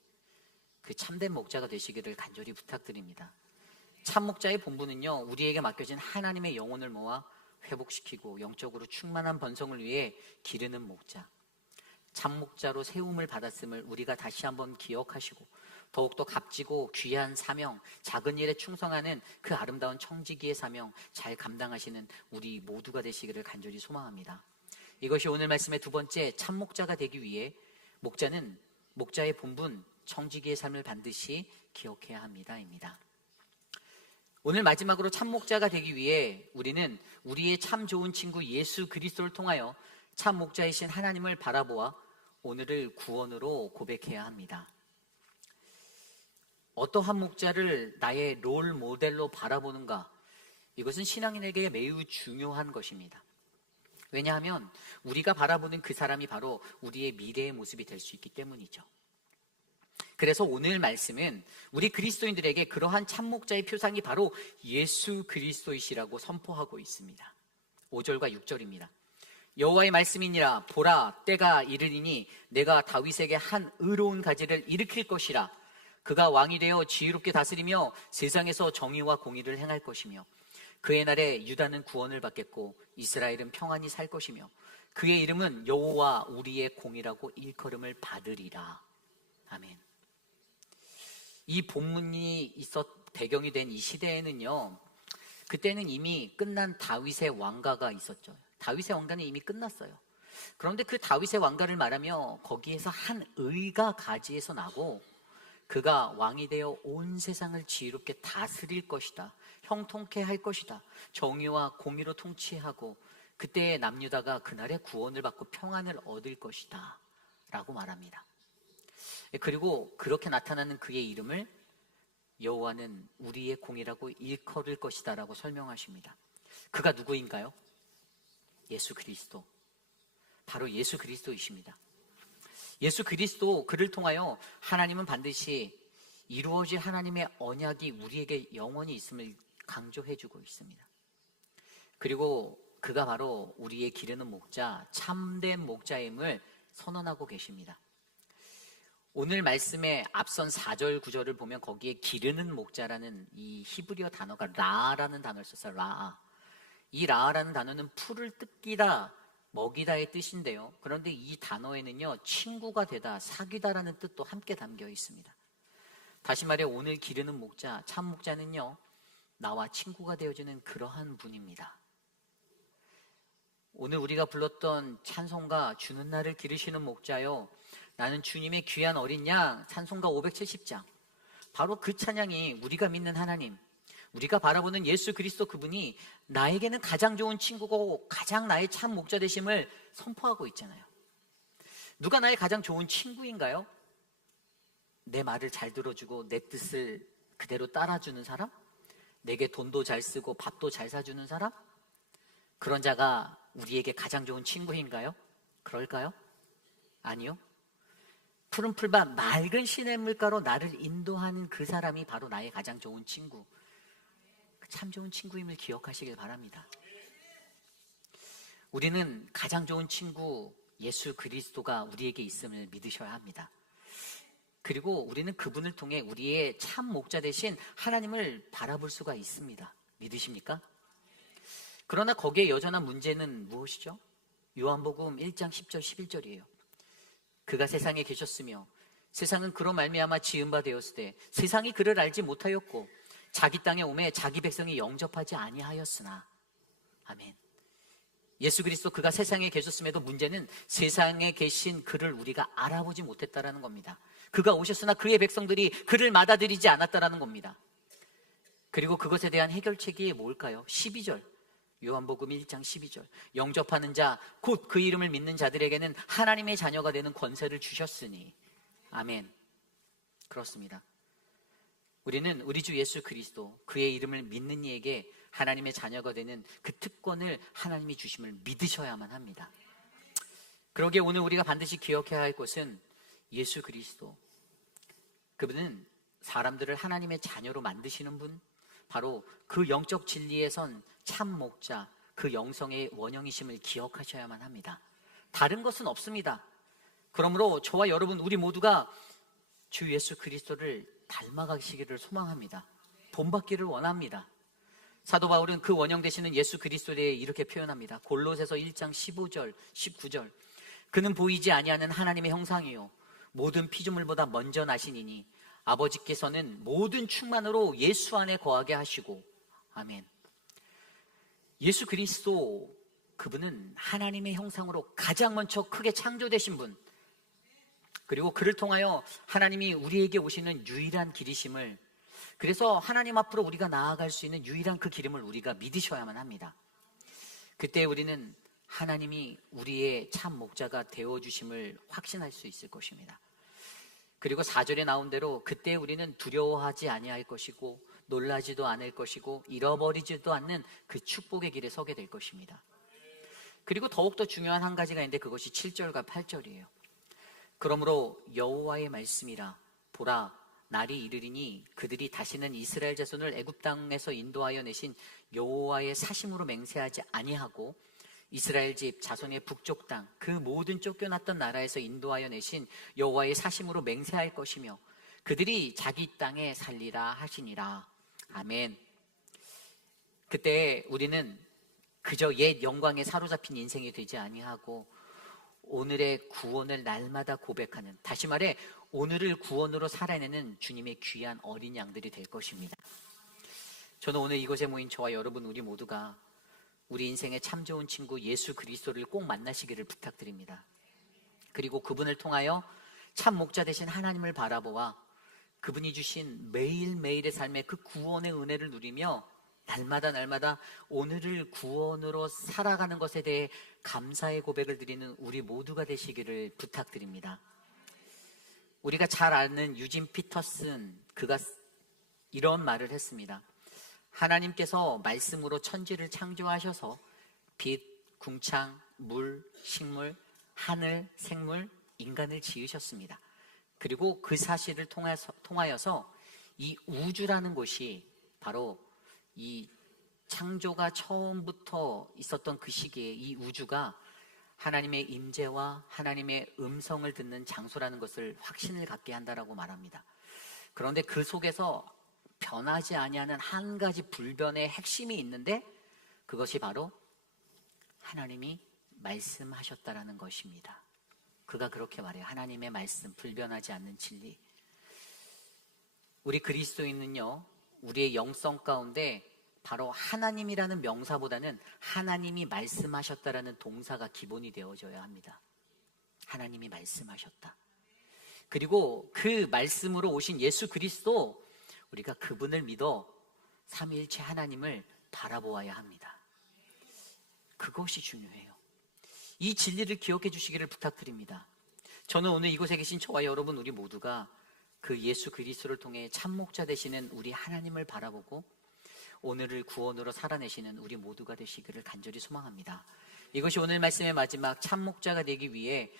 그 참된 목자가 되시기를 간절히 부탁드립니다. 참 목자의 본분은요, 우리에게 맡겨진 하나님의 영혼을 모아 회복시키고 영적으로 충만한 번성을 위해 기르는 목자, 참 목자로 세움을 받았음을 우리가 다시 한번 기억하시고 더욱더 값지고 귀한 사명, 작은 일에 충성하는 그 아름다운 청지기의 사명 잘 감당하시는 우리 모두가 되시기를 간절히 소망합니다. 이것이 오늘 말씀의 두 번째, 참 목자가 되기 위해 목자는 목자의 본분, 청지기의 삶을 반드시 기억해야 합니다입니다. 오늘 마지막으로 참 목자가 되기 위해 우리는 우리의 참 좋은 친구 예수 그리스도를 통하여 참 목자이신 하나님을 바라보아 오늘을 구원으로 고백해야 합니다. 어떠한 목자를 나의 롤 모델로 바라보는가? 이것은 신앙인에게 매우 중요한 것입니다. 왜냐하면 우리가 바라보는 그 사람이 바로 우리의 미래의 모습이 될 수 있기 때문이죠. 그래서 오늘 말씀은 우리 그리스도인들에게 그러한 참목자의 표상이 바로 예수 그리스도이시라고 선포하고 있습니다. 5절과 6절입니다. 여호와의 말씀이니라. 보라, 때가 이르리니 내가 다윗에게 한 의로운 가지를 일으킬 것이라. 그가 왕이 되어 지혜롭게 다스리며 세상에서 정의와 공의를 행할 것이며 그의 날에 유다는 구원을 받겠고 이스라엘은 평안히 살 것이며 그의 이름은 여호와 우리의 공이라고 일컬음을 받으리라. 아멘. 이 본문이 배경이 된 이 시대에는요, 그때는 이미 끝난 다윗의 왕가가 있었죠. 다윗의 왕가는 이미 끝났어요. 그런데 그 다윗의 왕가를 말하며 거기에서 한 의가 가지에서 나고 그가 왕이 되어 온 세상을 지혜롭게 다스릴 것이다. 형통케 할 것이다. 정의와 공의로 통치하고 그때의 남유다가 그날의 구원을 받고 평안을 얻을 것이다 라고 말합니다. 그리고 그렇게 나타나는 그의 이름을 여호와는 우리의 공이라고 일컬을 것이다 라고 설명하십니다. 그가 누구인가요? 예수 그리스도. 바로 예수 그리스도이십니다. 예수 그리스도, 그를 통하여 하나님은 반드시 이루어질 하나님의 언약이 우리에게 영원히 있음을 강조해주고 있습니다. 그리고 그가 바로 우리의 기르는 목자, 참된 목자임을 선언하고 계십니다. 오늘 말씀의 앞선 4절, 9절을 보면 거기에 기르는 목자라는 이 히브리어 단어가 라라는 단어를 썼어요. 라. 이 라라는 단어는 풀을 뜯기다 먹이다의 뜻인데요. 그런데 이 단어에는요, 친구가 되다, 사귀다라는 뜻도 함께 담겨 있습니다. 다시 말해 오늘 기르는 목자, 참 목자는요, 나와 친구가 되어주는 그러한 분입니다. 오늘 우리가 불렀던 찬송가 주는 나를 기르시는 목자요, 나는 주님의 귀한 어린 양, 찬송가 570장, 바로 그 찬양이 우리가 믿는 하나님, 우리가 바라보는 예수 그리스도 그분이 나에게는 가장 좋은 친구고 가장 나의 참 목자 되심을 선포하고 있잖아요. 누가 나의 가장 좋은 친구인가요? 내 말을 잘 들어주고 내 뜻을 그대로 따라주는 사람? 내게 돈도 잘 쓰고 밥도 잘 사주는 사람? 그런 자가 우리에게 가장 좋은 친구인가요? 그럴까요? 아니요. 푸른 풀밭 맑은 시냇물가로 나를 인도하는 그 사람이 바로 나의 가장 좋은 친구, 참 좋은 친구임을 기억하시길 바랍니다. 우리는 가장 좋은 친구 예수 그리스도가 우리에게 있음을 믿으셔야 합니다. 그리고 우리는 그분을 통해 우리의 참 목자 되신 하나님을 바라볼 수가 있습니다. 믿으십니까? 그러나 거기에 여전한 문제는 무엇이죠? 요한복음 1장 10절 11절이에요. 그가 세상에 계셨으며 세상은 그로 말미암아 지은 바 되었으되 세상이 그를 알지 못하였고 자기 땅에 오매 자기 백성이 영접하지 아니하였으나. 아멘. 예수 그리스도 그가 세상에 계셨음에도 문제는 세상에 계신 그를 우리가 알아보지 못했다라는 겁니다. 그가 오셨으나 그의 백성들이 그를 받아들이지 않았다라는 겁니다. 그리고 그것에 대한 해결책이 뭘까요? 12절, 요한복음 1장 12절, 영접하는 자 곧 그 이름을 믿는 자들에게는 하나님의 자녀가 되는 권세를 주셨으니. 아멘. 그렇습니다. 우리는 우리 주 예수 그리스도 그의 이름을 믿는 이에게 하나님의 자녀가 되는 그 특권을 하나님이 주심을 믿으셔야만 합니다. 그러기에 오늘 우리가 반드시 기억해야 할 것은 예수 그리스도, 그분은 사람들을 하나님의 자녀로 만드시는 분, 바로 그 영적 진리에 선 참 목자, 그 영성의 원형이심을 기억하셔야만 합니다. 다른 것은 없습니다. 그러므로 저와 여러분 우리 모두가 주 예수 그리스도를 닮아가시기를 소망합니다. 본받기를 원합니다. 사도 바울은 그 원형 되시는 예수 그리스도에 대해 이렇게 표현합니다. 골로새서 1장 15절 19절, 그는 보이지 아니하는 하나님의 형상이요 모든 피조물보다 먼저 나시니니 아버지께서는 모든 충만으로 예수 안에 거하게 하시고. 아멘. 예수 그리스도, 그분은 하나님의 형상으로 가장 먼저 크게 창조되신 분, 그리고 그를 통하여 하나님이 우리에게 오시는 유일한 길이심을, 그래서 하나님 앞으로 우리가 나아갈 수 있는 유일한 그 기름을 우리가 믿으셔야만 합니다. 그때 우리는 하나님이 우리의 참 목자가 되어주심을 확신할 수 있을 것입니다. 그리고 4절에 나온 대로 그때 우리는 두려워하지 아니할 것이고 놀라지도 않을 것이고 잃어버리지도 않는 그 축복의 길에 서게 될 것입니다. 그리고 더욱더 중요한 한 가지가 있는데 그것이 7절과 8절이에요. 그러므로 여호와의 말씀이라, 보라 날이 이르리니 그들이 다시는 이스라엘 자손을 애굽 땅에서 인도하여 내신 여호와의 사심으로 맹세하지 아니하고 이스라엘 집 자손의 북쪽 땅 그 모든 쫓겨났던 나라에서 인도하여 내신 여호와의 사심으로 맹세할 것이며 그들이 자기 땅에 살리라 하시니라. 아멘. 그때 우리는 그저 옛 영광에 사로잡힌 인생이 되지 아니하고 오늘의 구원을 날마다 고백하는, 다시 말해 오늘을 구원으로 살아내는 주님의 귀한 어린 양들이 될 것입니다. 저는 오늘 이곳에 모인 저와 여러분 우리 모두가 우리 인생의 참 좋은 친구 예수 그리스도를 꼭 만나시기를 부탁드립니다. 그리고 그분을 통하여 참 목자 되신 하나님을 바라보아 그분이 주신 매일매일의 삶의 그 구원의 은혜를 누리며 날마다 오늘을 구원으로 살아가는 것에 대해 감사의 고백을 드리는 우리 모두가 되시기를 부탁드립니다. 우리가 잘 아는 유진 피터슨, 그가 이런 말을 했습니다. 하나님께서 말씀으로 천지를 창조하셔서 빛, 궁창, 물, 식물, 하늘, 생물, 인간을 지으셨습니다. 그리고 그 사실을 통하여서 이 우주라는 곳이 바로 이 창조가 처음부터 있었던 그 시기에 이 우주가 하나님의 임재와 하나님의 음성을 듣는 장소라는 것을 확신을 갖게 한다라고 말합니다. 그런데 그 속에서 변하지 아니하는 한 가지 불변의 핵심이 있는데 그것이 바로 하나님이 말씀하셨다라는 것입니다. 그가 그렇게 말해요. 하나님의 말씀, 불변하지 않는 진리. 우리 그리스도인은요, 우리의 영성 가운데 바로 하나님이라는 명사보다는 하나님이 말씀하셨다라는 동사가 기본이 되어져야 합니다. 하나님이 말씀하셨다. 그리고 그 말씀으로 오신 예수 그리스도, 우리가 그분을 믿어 삼위일체 하나님을 바라보아야 합니다. 그것이 중요해요. 이 진리를 기억해 주시기를 부탁드립니다. 저는 오늘 이곳에 계신 저와 여러분 우리 모두가 그 예수 그리스도를 통해 참목자 되시는 우리 하나님을 바라보고 오늘을 구원으로 살아내시는 우리 모두가 되시기를 간절히 소망합니다. 이것이 오늘 말씀의 마지막 참목자가 되기 위해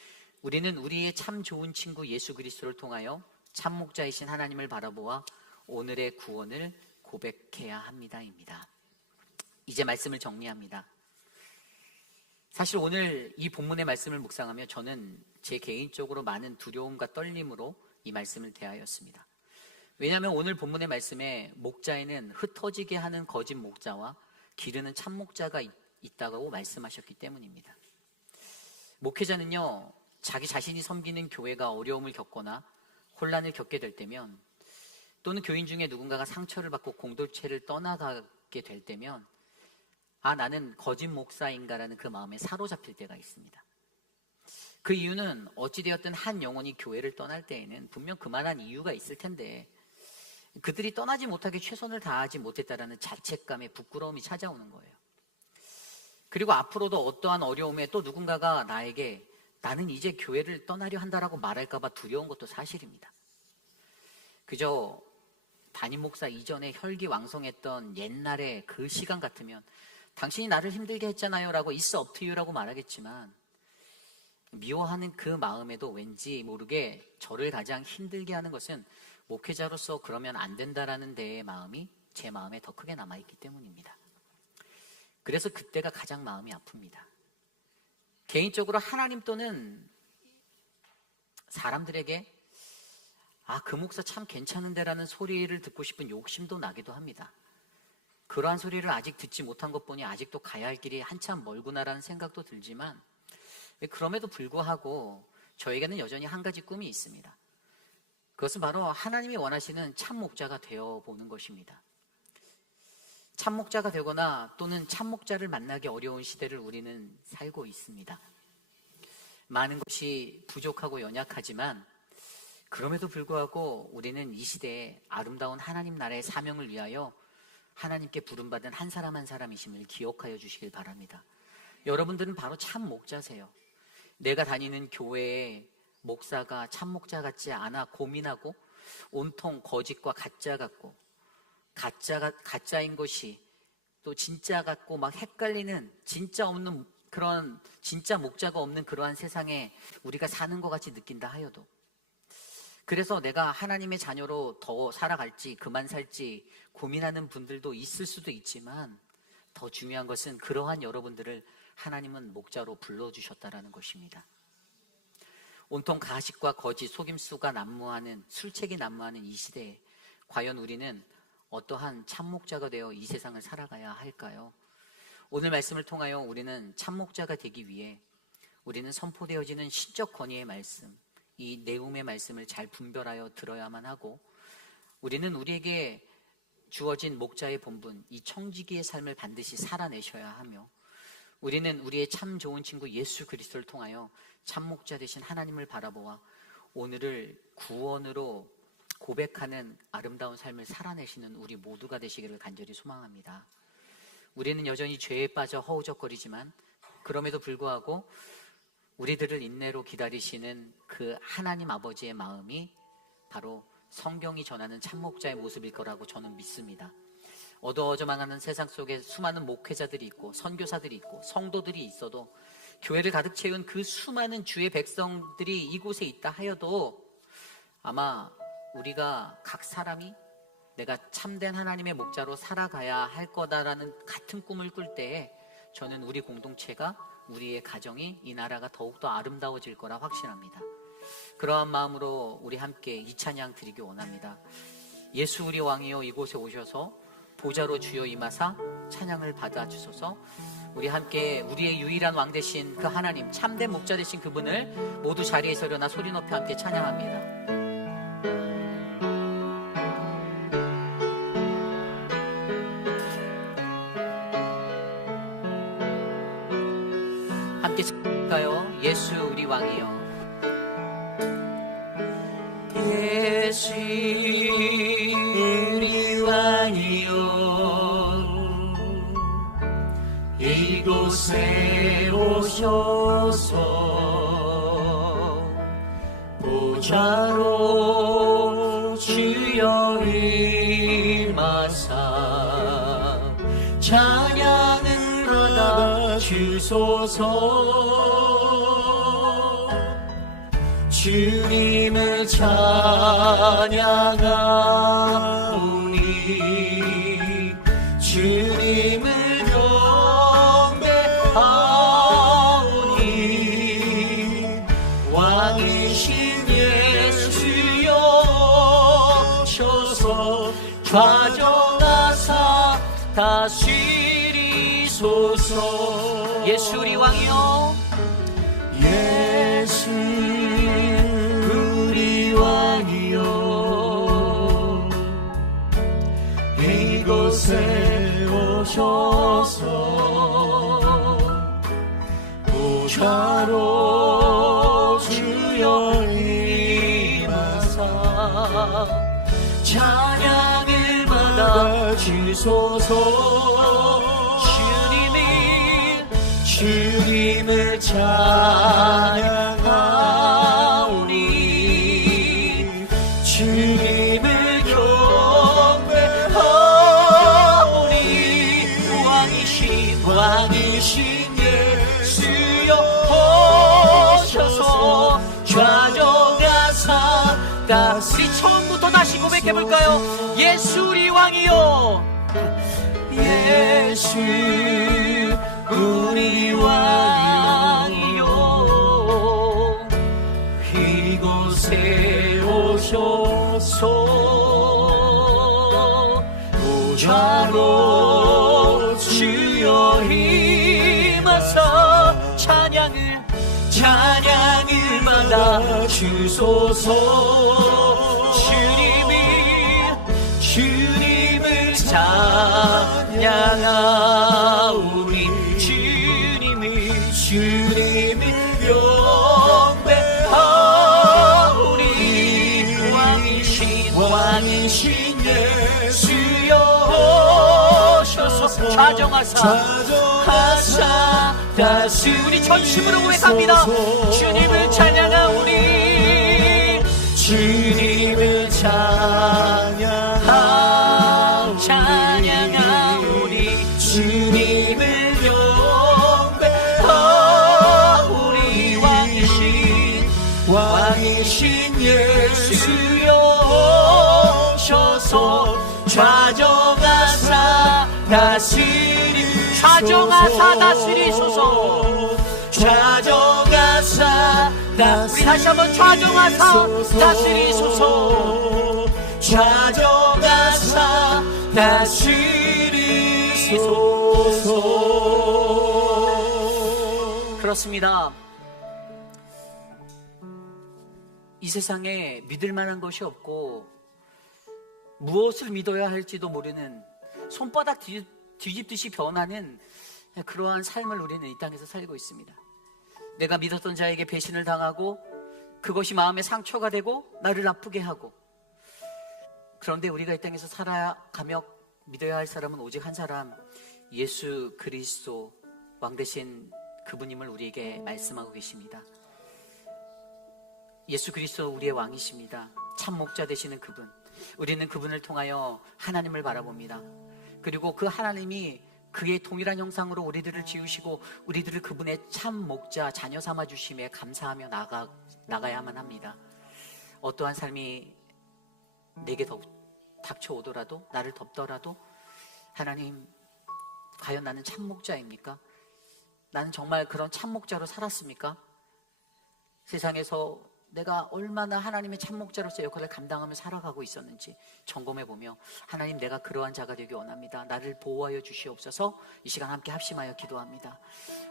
우리는 우리의 참 좋은 친구 예수 그리스도를 통하여 참목자이신 하나님을 바라보아 오늘의 구원을 고백해야 합니다입니다. 이제 말씀을 정리합니다. 사실 오늘 이 본문의 말씀을 묵상하며 저는 제 개인적으로 많은 두려움과 떨림으로 이 말씀을 대하였습니다. 왜냐하면 오늘 본문의 말씀에 목자에는 흩어지게 하는 거짓 목자와 기르는 참 목자가 있다고 말씀하셨기 때문입니다. 목회자는요, 자기 자신이 섬기는 교회가 어려움을 겪거나 혼란을 겪게 될 때면, 또는 교인 중에 누군가가 상처를 받고 공동체를 떠나가게 될 때면, 아, 나는 거짓 목사인가라는 그 마음에 사로잡힐 때가 있습니다. 그 이유는 어찌되었든 한 영혼이 교회를 떠날 때에는 분명 그만한 이유가 있을 텐데 그들이 떠나지 못하게 최선을 다하지 못했다라는 자책감에 부끄러움이 찾아오는 거예요. 그리고 앞으로도 어떠한 어려움에 또 누군가가 나에게 나는 이제 교회를 떠나려 한다라고 말할까 봐 두려운 것도 사실입니다. 그저 담임 목사 이전에 혈기왕성했던 옛날의 그 시간 같으면 당신이 나를 힘들게 했잖아요 라고 It's up to you라고 말하겠지만, 미워하는 그 마음에도 왠지 모르게 저를 가장 힘들게 하는 것은 목회자로서 그러면 안 된다라는 데의 마음이 제 마음에 더 크게 남아있기 때문입니다. 그래서 그때가 가장 마음이 아픕니다. 개인적으로 하나님 또는 사람들에게 아, 그 목사 참 괜찮은데 라는 소리를 듣고 싶은 욕심도 나기도 합니다. 그러한 소리를 아직 듣지 못한 것 보니 아직도 가야 할 길이 한참 멀구나라는 생각도 들지만, 그럼에도 불구하고 저에게는 여전히 한 가지 꿈이 있습니다. 그것은 바로 하나님이 원하시는 참 목자가 되어보는 것입니다. 참 목자가 되거나 또는 참 목자를 만나기 어려운 시대를 우리는 살고 있습니다. 많은 것이 부족하고 연약하지만 그럼에도 불구하고 우리는 이 시대에 아름다운 하나님 나라의 사명을 위하여 하나님께 부름받은 한 사람 한 사람이심을 기억하여 주시길 바랍니다. 여러분들은 바로 참 목자세요. 내가 다니는 교회에 목사가 참 목자 같지 않아 고민하고 온통 거짓과 가짜 같고 가짜인 것이 또 진짜 같고 막 헷갈리는 진짜 없는 그런 진짜 목자가 없는 그러한 세상에 우리가 사는 것 같이 느낀다 하여도, 그래서 내가 하나님의 자녀로 더 살아갈지 그만 살지 고민하는 분들도 있을 수도 있지만, 더 중요한 것은 그러한 여러분들을 하나님은 목자로 불러주셨다라는 것입니다. 온통 가식과 거짓, 속임수가 난무하는, 술책이 난무하는 이 시대에 과연 우리는 어떠한 참목자가 되어 이 세상을 살아가야 할까요? 오늘 말씀을 통하여 우리는 참목자가 되기 위해 우리는 선포되어지는 신적 권위의 말씀, 이 내음의 말씀을 잘 분별하여 들어야만 하고, 우리는 우리에게 주어진 목자의 본분, 이 청지기의 삶을 반드시 살아내셔야 하며, 우리는 우리의 참 좋은 친구 예수 그리스도를 통하여 참 목자 되신 하나님을 바라보아 오늘을 구원으로 고백하는 아름다운 삶을 살아내시는 우리 모두가 되시기를 간절히 소망합니다. 우리는 여전히 죄에 빠져 허우적거리지만 그럼에도 불구하고 우리들을 인내로 기다리시는 그 하나님 아버지의 마음이 바로 성경이 전하는 참목자의 모습일 거라고 저는 믿습니다. 어두워져 망하는 세상 속에 수많은 목회자들이 있고 선교사들이 있고 성도들이 있어도, 교회를 가득 채운 그 수많은 주의 백성들이 이곳에 있다 하여도 아마 우리가 각 사람이 내가 참된 하나님의 목자로 살아가야 할 거다라는 같은 꿈을 꿀 때에 저는 우리 공동체가, 우리의 가정이, 이 나라가 더욱더 아름다워질 거라 확신합니다. 그러한 마음으로 우리 함께 이 찬양 드리기 원합니다. 예수 우리 왕이여 이곳에 오셔서 보좌로 주여 임하사 찬양을 받아 주소서. 우리 함께 우리의 유일한 왕 되신 그 하나님, 참된 목자 되신 그분을 모두 자리에서 일어나 소리 높여 함께 찬양합니다. 함께 찬양할까요? 예수 우리 왕이여. 예수 우리 왕이여, 이곳에 오셔서 보좌로 주여 임하사 찬양을 받아 주소서. 주님을 찬양하오니 주님을 경배하오니 왕이신 예수여 오셔서 좌정하사 다스리소서. 예수 우리 왕이여, 예수 우리 왕이여, 이곳에 오셔서 보좌로 주여 임하사 찬양을 받아 주소서. 주님을 찬양하오니 주님을 경배하오니 왕이신 예수여 오셔서 좌정하사 우리 처음부터 다시 고백해볼까요? 예수 우리 왕이여, 예수 우리 왕이여, 이곳에 오셔서 보좌로 주여 임하사 찬양을 받아 주소서. 주님을 찬양하오니 주님을 경배하오니 왕이신 예수여 오셔서 좌정하사 다시 우리 전심으로 고백합니다. 주님을 찬양하오니 주님을 찬양하오니 주님을 경배하오니 왕이신 예수여 오셔서 좌정하사 다스리소서. 좌정하사 우리 다시 한번 좌정하사 다스리소서. 좌정하사 다스리소서. 그렇습니다. 이 세상에 믿을 만한 것이 없고 무엇을 믿어야 할지도 모르는, 손바닥 뒤집듯이 변하는 그러한 삶을 우리는 이 땅에서 살고 있습니다. 내가 믿었던 자에게 배신을 당하고 그것이 마음에 상처가 되고 나를 아프게 하고, 그런데 우리가 이 땅에서 살아가며 믿어야 할 사람은 오직 한 사람, 예수 그리스도 왕 되신 그분임을 우리에게 말씀하고 계십니다. 예수 그리스도 우리의 왕이십니다. 참 목자 되시는 그분, 우리는 그분을 통하여 하나님을 바라봅니다. 그리고 그 하나님이 그의 동일한 형상으로 우리들을 지으시고 우리들을 그분의 참 목자 자녀 삼아 주심에 감사하며 나가야만 합니다. 어떠한 삶이 내게 닥쳐오더라도, 나를 덮더라도, 하나님, 과연 나는 참 목자입니까? 나는 정말 그런 참 목자로 살았습니까? 세상에서 내가 얼마나 하나님의 참목자로서 역할을 감당하며 살아가고 있었는지 점검해보며 하나님, 내가 그러한 자가 되기 원합니다. 나를 보호하여 주시옵소서. 이 시간 함께 합심하여 기도합니다.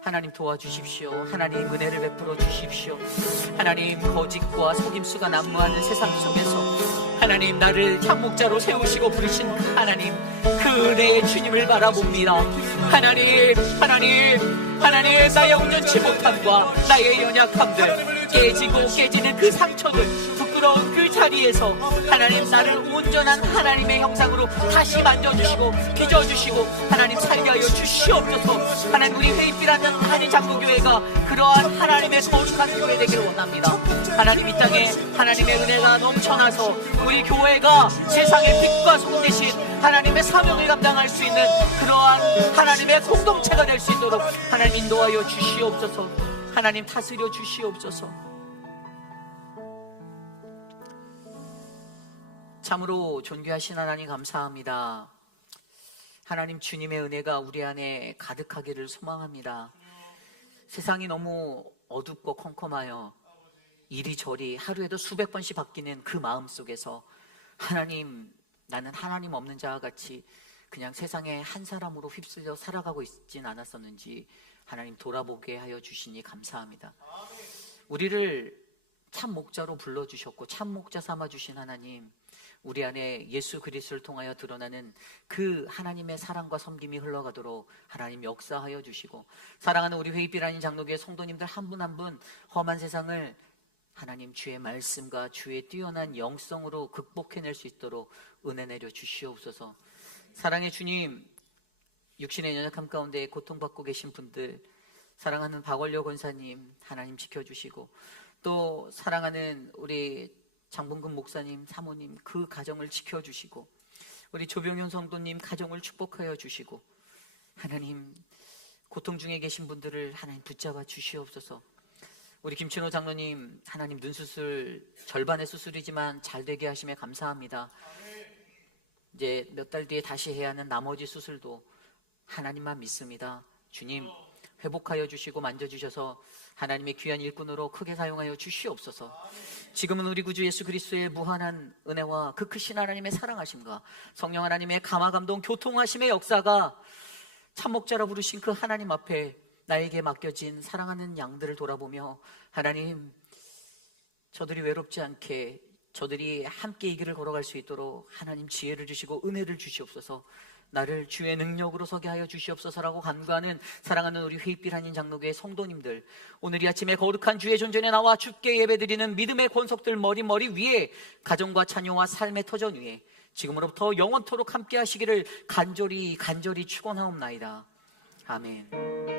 하나님, 도와주십시오. 하나님, 은혜를 베풀어 주십시오. 하나님, 거짓과 속임수가 난무하는 세상 속에서 하나님, 나를 참목자로 세우시고 부르신 그 하나님, 그 은혜의 주님을 바라봅니다. 하나님, 나의 온전치 못함과 나의 연약함들, 깨지고 깨지는 그 상처들, 부끄러운 그 자리에서 하나님, 나를 온전한 하나님의 형상으로 다시 만져주시고 빚어주시고 하나님, 살게 하여 주시옵소서. 하나님, 우리 회입비라는 한인 장로교회가 그러한 하나님의 거룩한 교회 되기를 원합니다. 하나님, 이 땅에 하나님의 은혜가 넘쳐나서 우리 교회가 세상의 빛과 소금 대신 하나님의 사명을 감당할 수 있는 그러한 하나님의 공동체가 될 수 있도록 하나님 인도하여 주시옵소서. 하나님, 다스려 주시옵소서. 참으로 존귀하신 하나님, 감사합니다. 하나님, 주님의 은혜가 우리 안에 가득하기를 소망합니다. 세상이 너무 어둡고 컴컴하여 이리저리 하루에도 수백 번씩 바뀌는 그 마음 속에서 하나님, 나는 하나님 없는 자와 같이 그냥 세상에 한 사람으로 휩쓸려 살아가고 있진 않았었는지 하나님 돌아보게 하여 주시니 감사합니다. 우리를 참 목자로 불러주셨고 참 목자 삼아주신 하나님, 우리 안에 예수 그리스도를 통하여 드러나는 그 하나님의 사랑과 섬김이 흘러가도록 하나님 역사하여 주시고, 사랑하는 우리 회입비라는 장로교회 성도님들 한 분 한 분 험한 세상을 하나님 주의 말씀과 주의 뛰어난 영성으로 극복해낼 수 있도록 은혜 내려 주시옵소서. 사랑의 주님, 육신의 연약함 가운데 고통받고 계신 분들, 사랑하는 박원려 권사님 하나님 지켜주시고, 또 사랑하는 우리 장봉근 목사님, 사모님 그 가정을 지켜주시고, 우리 조병현 성도님 가정을 축복하여 주시고, 하나님 고통 중에 계신 분들을 하나님 붙잡아 주시옵소서. 우리 김춘호 장로님 하나님 눈 수술 절반의 수술이지만 잘 되게 하심에 감사합니다. 이제 몇 달 뒤에 다시 해야 하는 나머지 수술도 하나님만 믿습니다. 주님 회복하여 주시고 만져주셔서 하나님의 귀한 일꾼으로 크게 사용하여 주시옵소서. 지금은 우리 구주 예수 그리스도의 무한한 은혜와 그 크신 하나님의 사랑하심과 성령 하나님의 감화감동 교통하심의 역사가 참목자라 부르신 그 하나님 앞에 나에게 맡겨진 사랑하는 양들을 돌아보며, 하나님 저들이 외롭지 않게 저들이 함께 이 길을 걸어갈 수 있도록 하나님 지혜를 주시고 은혜를 주시옵소서. 나를 주의 능력으로 서게 하여 주시옵소서라고 간구하는 사랑하는 우리 회입길 한인 장로교회 성도님들, 오늘 이 아침에 거룩한 주의 존전에 나와 주께 예배드리는 믿음의 권속들 머리 위에 가정과 자녀와 삶의 터전 위에 지금으로부터 영원토록 함께 하시기를 간절히 축원하옵나이다. 아멘.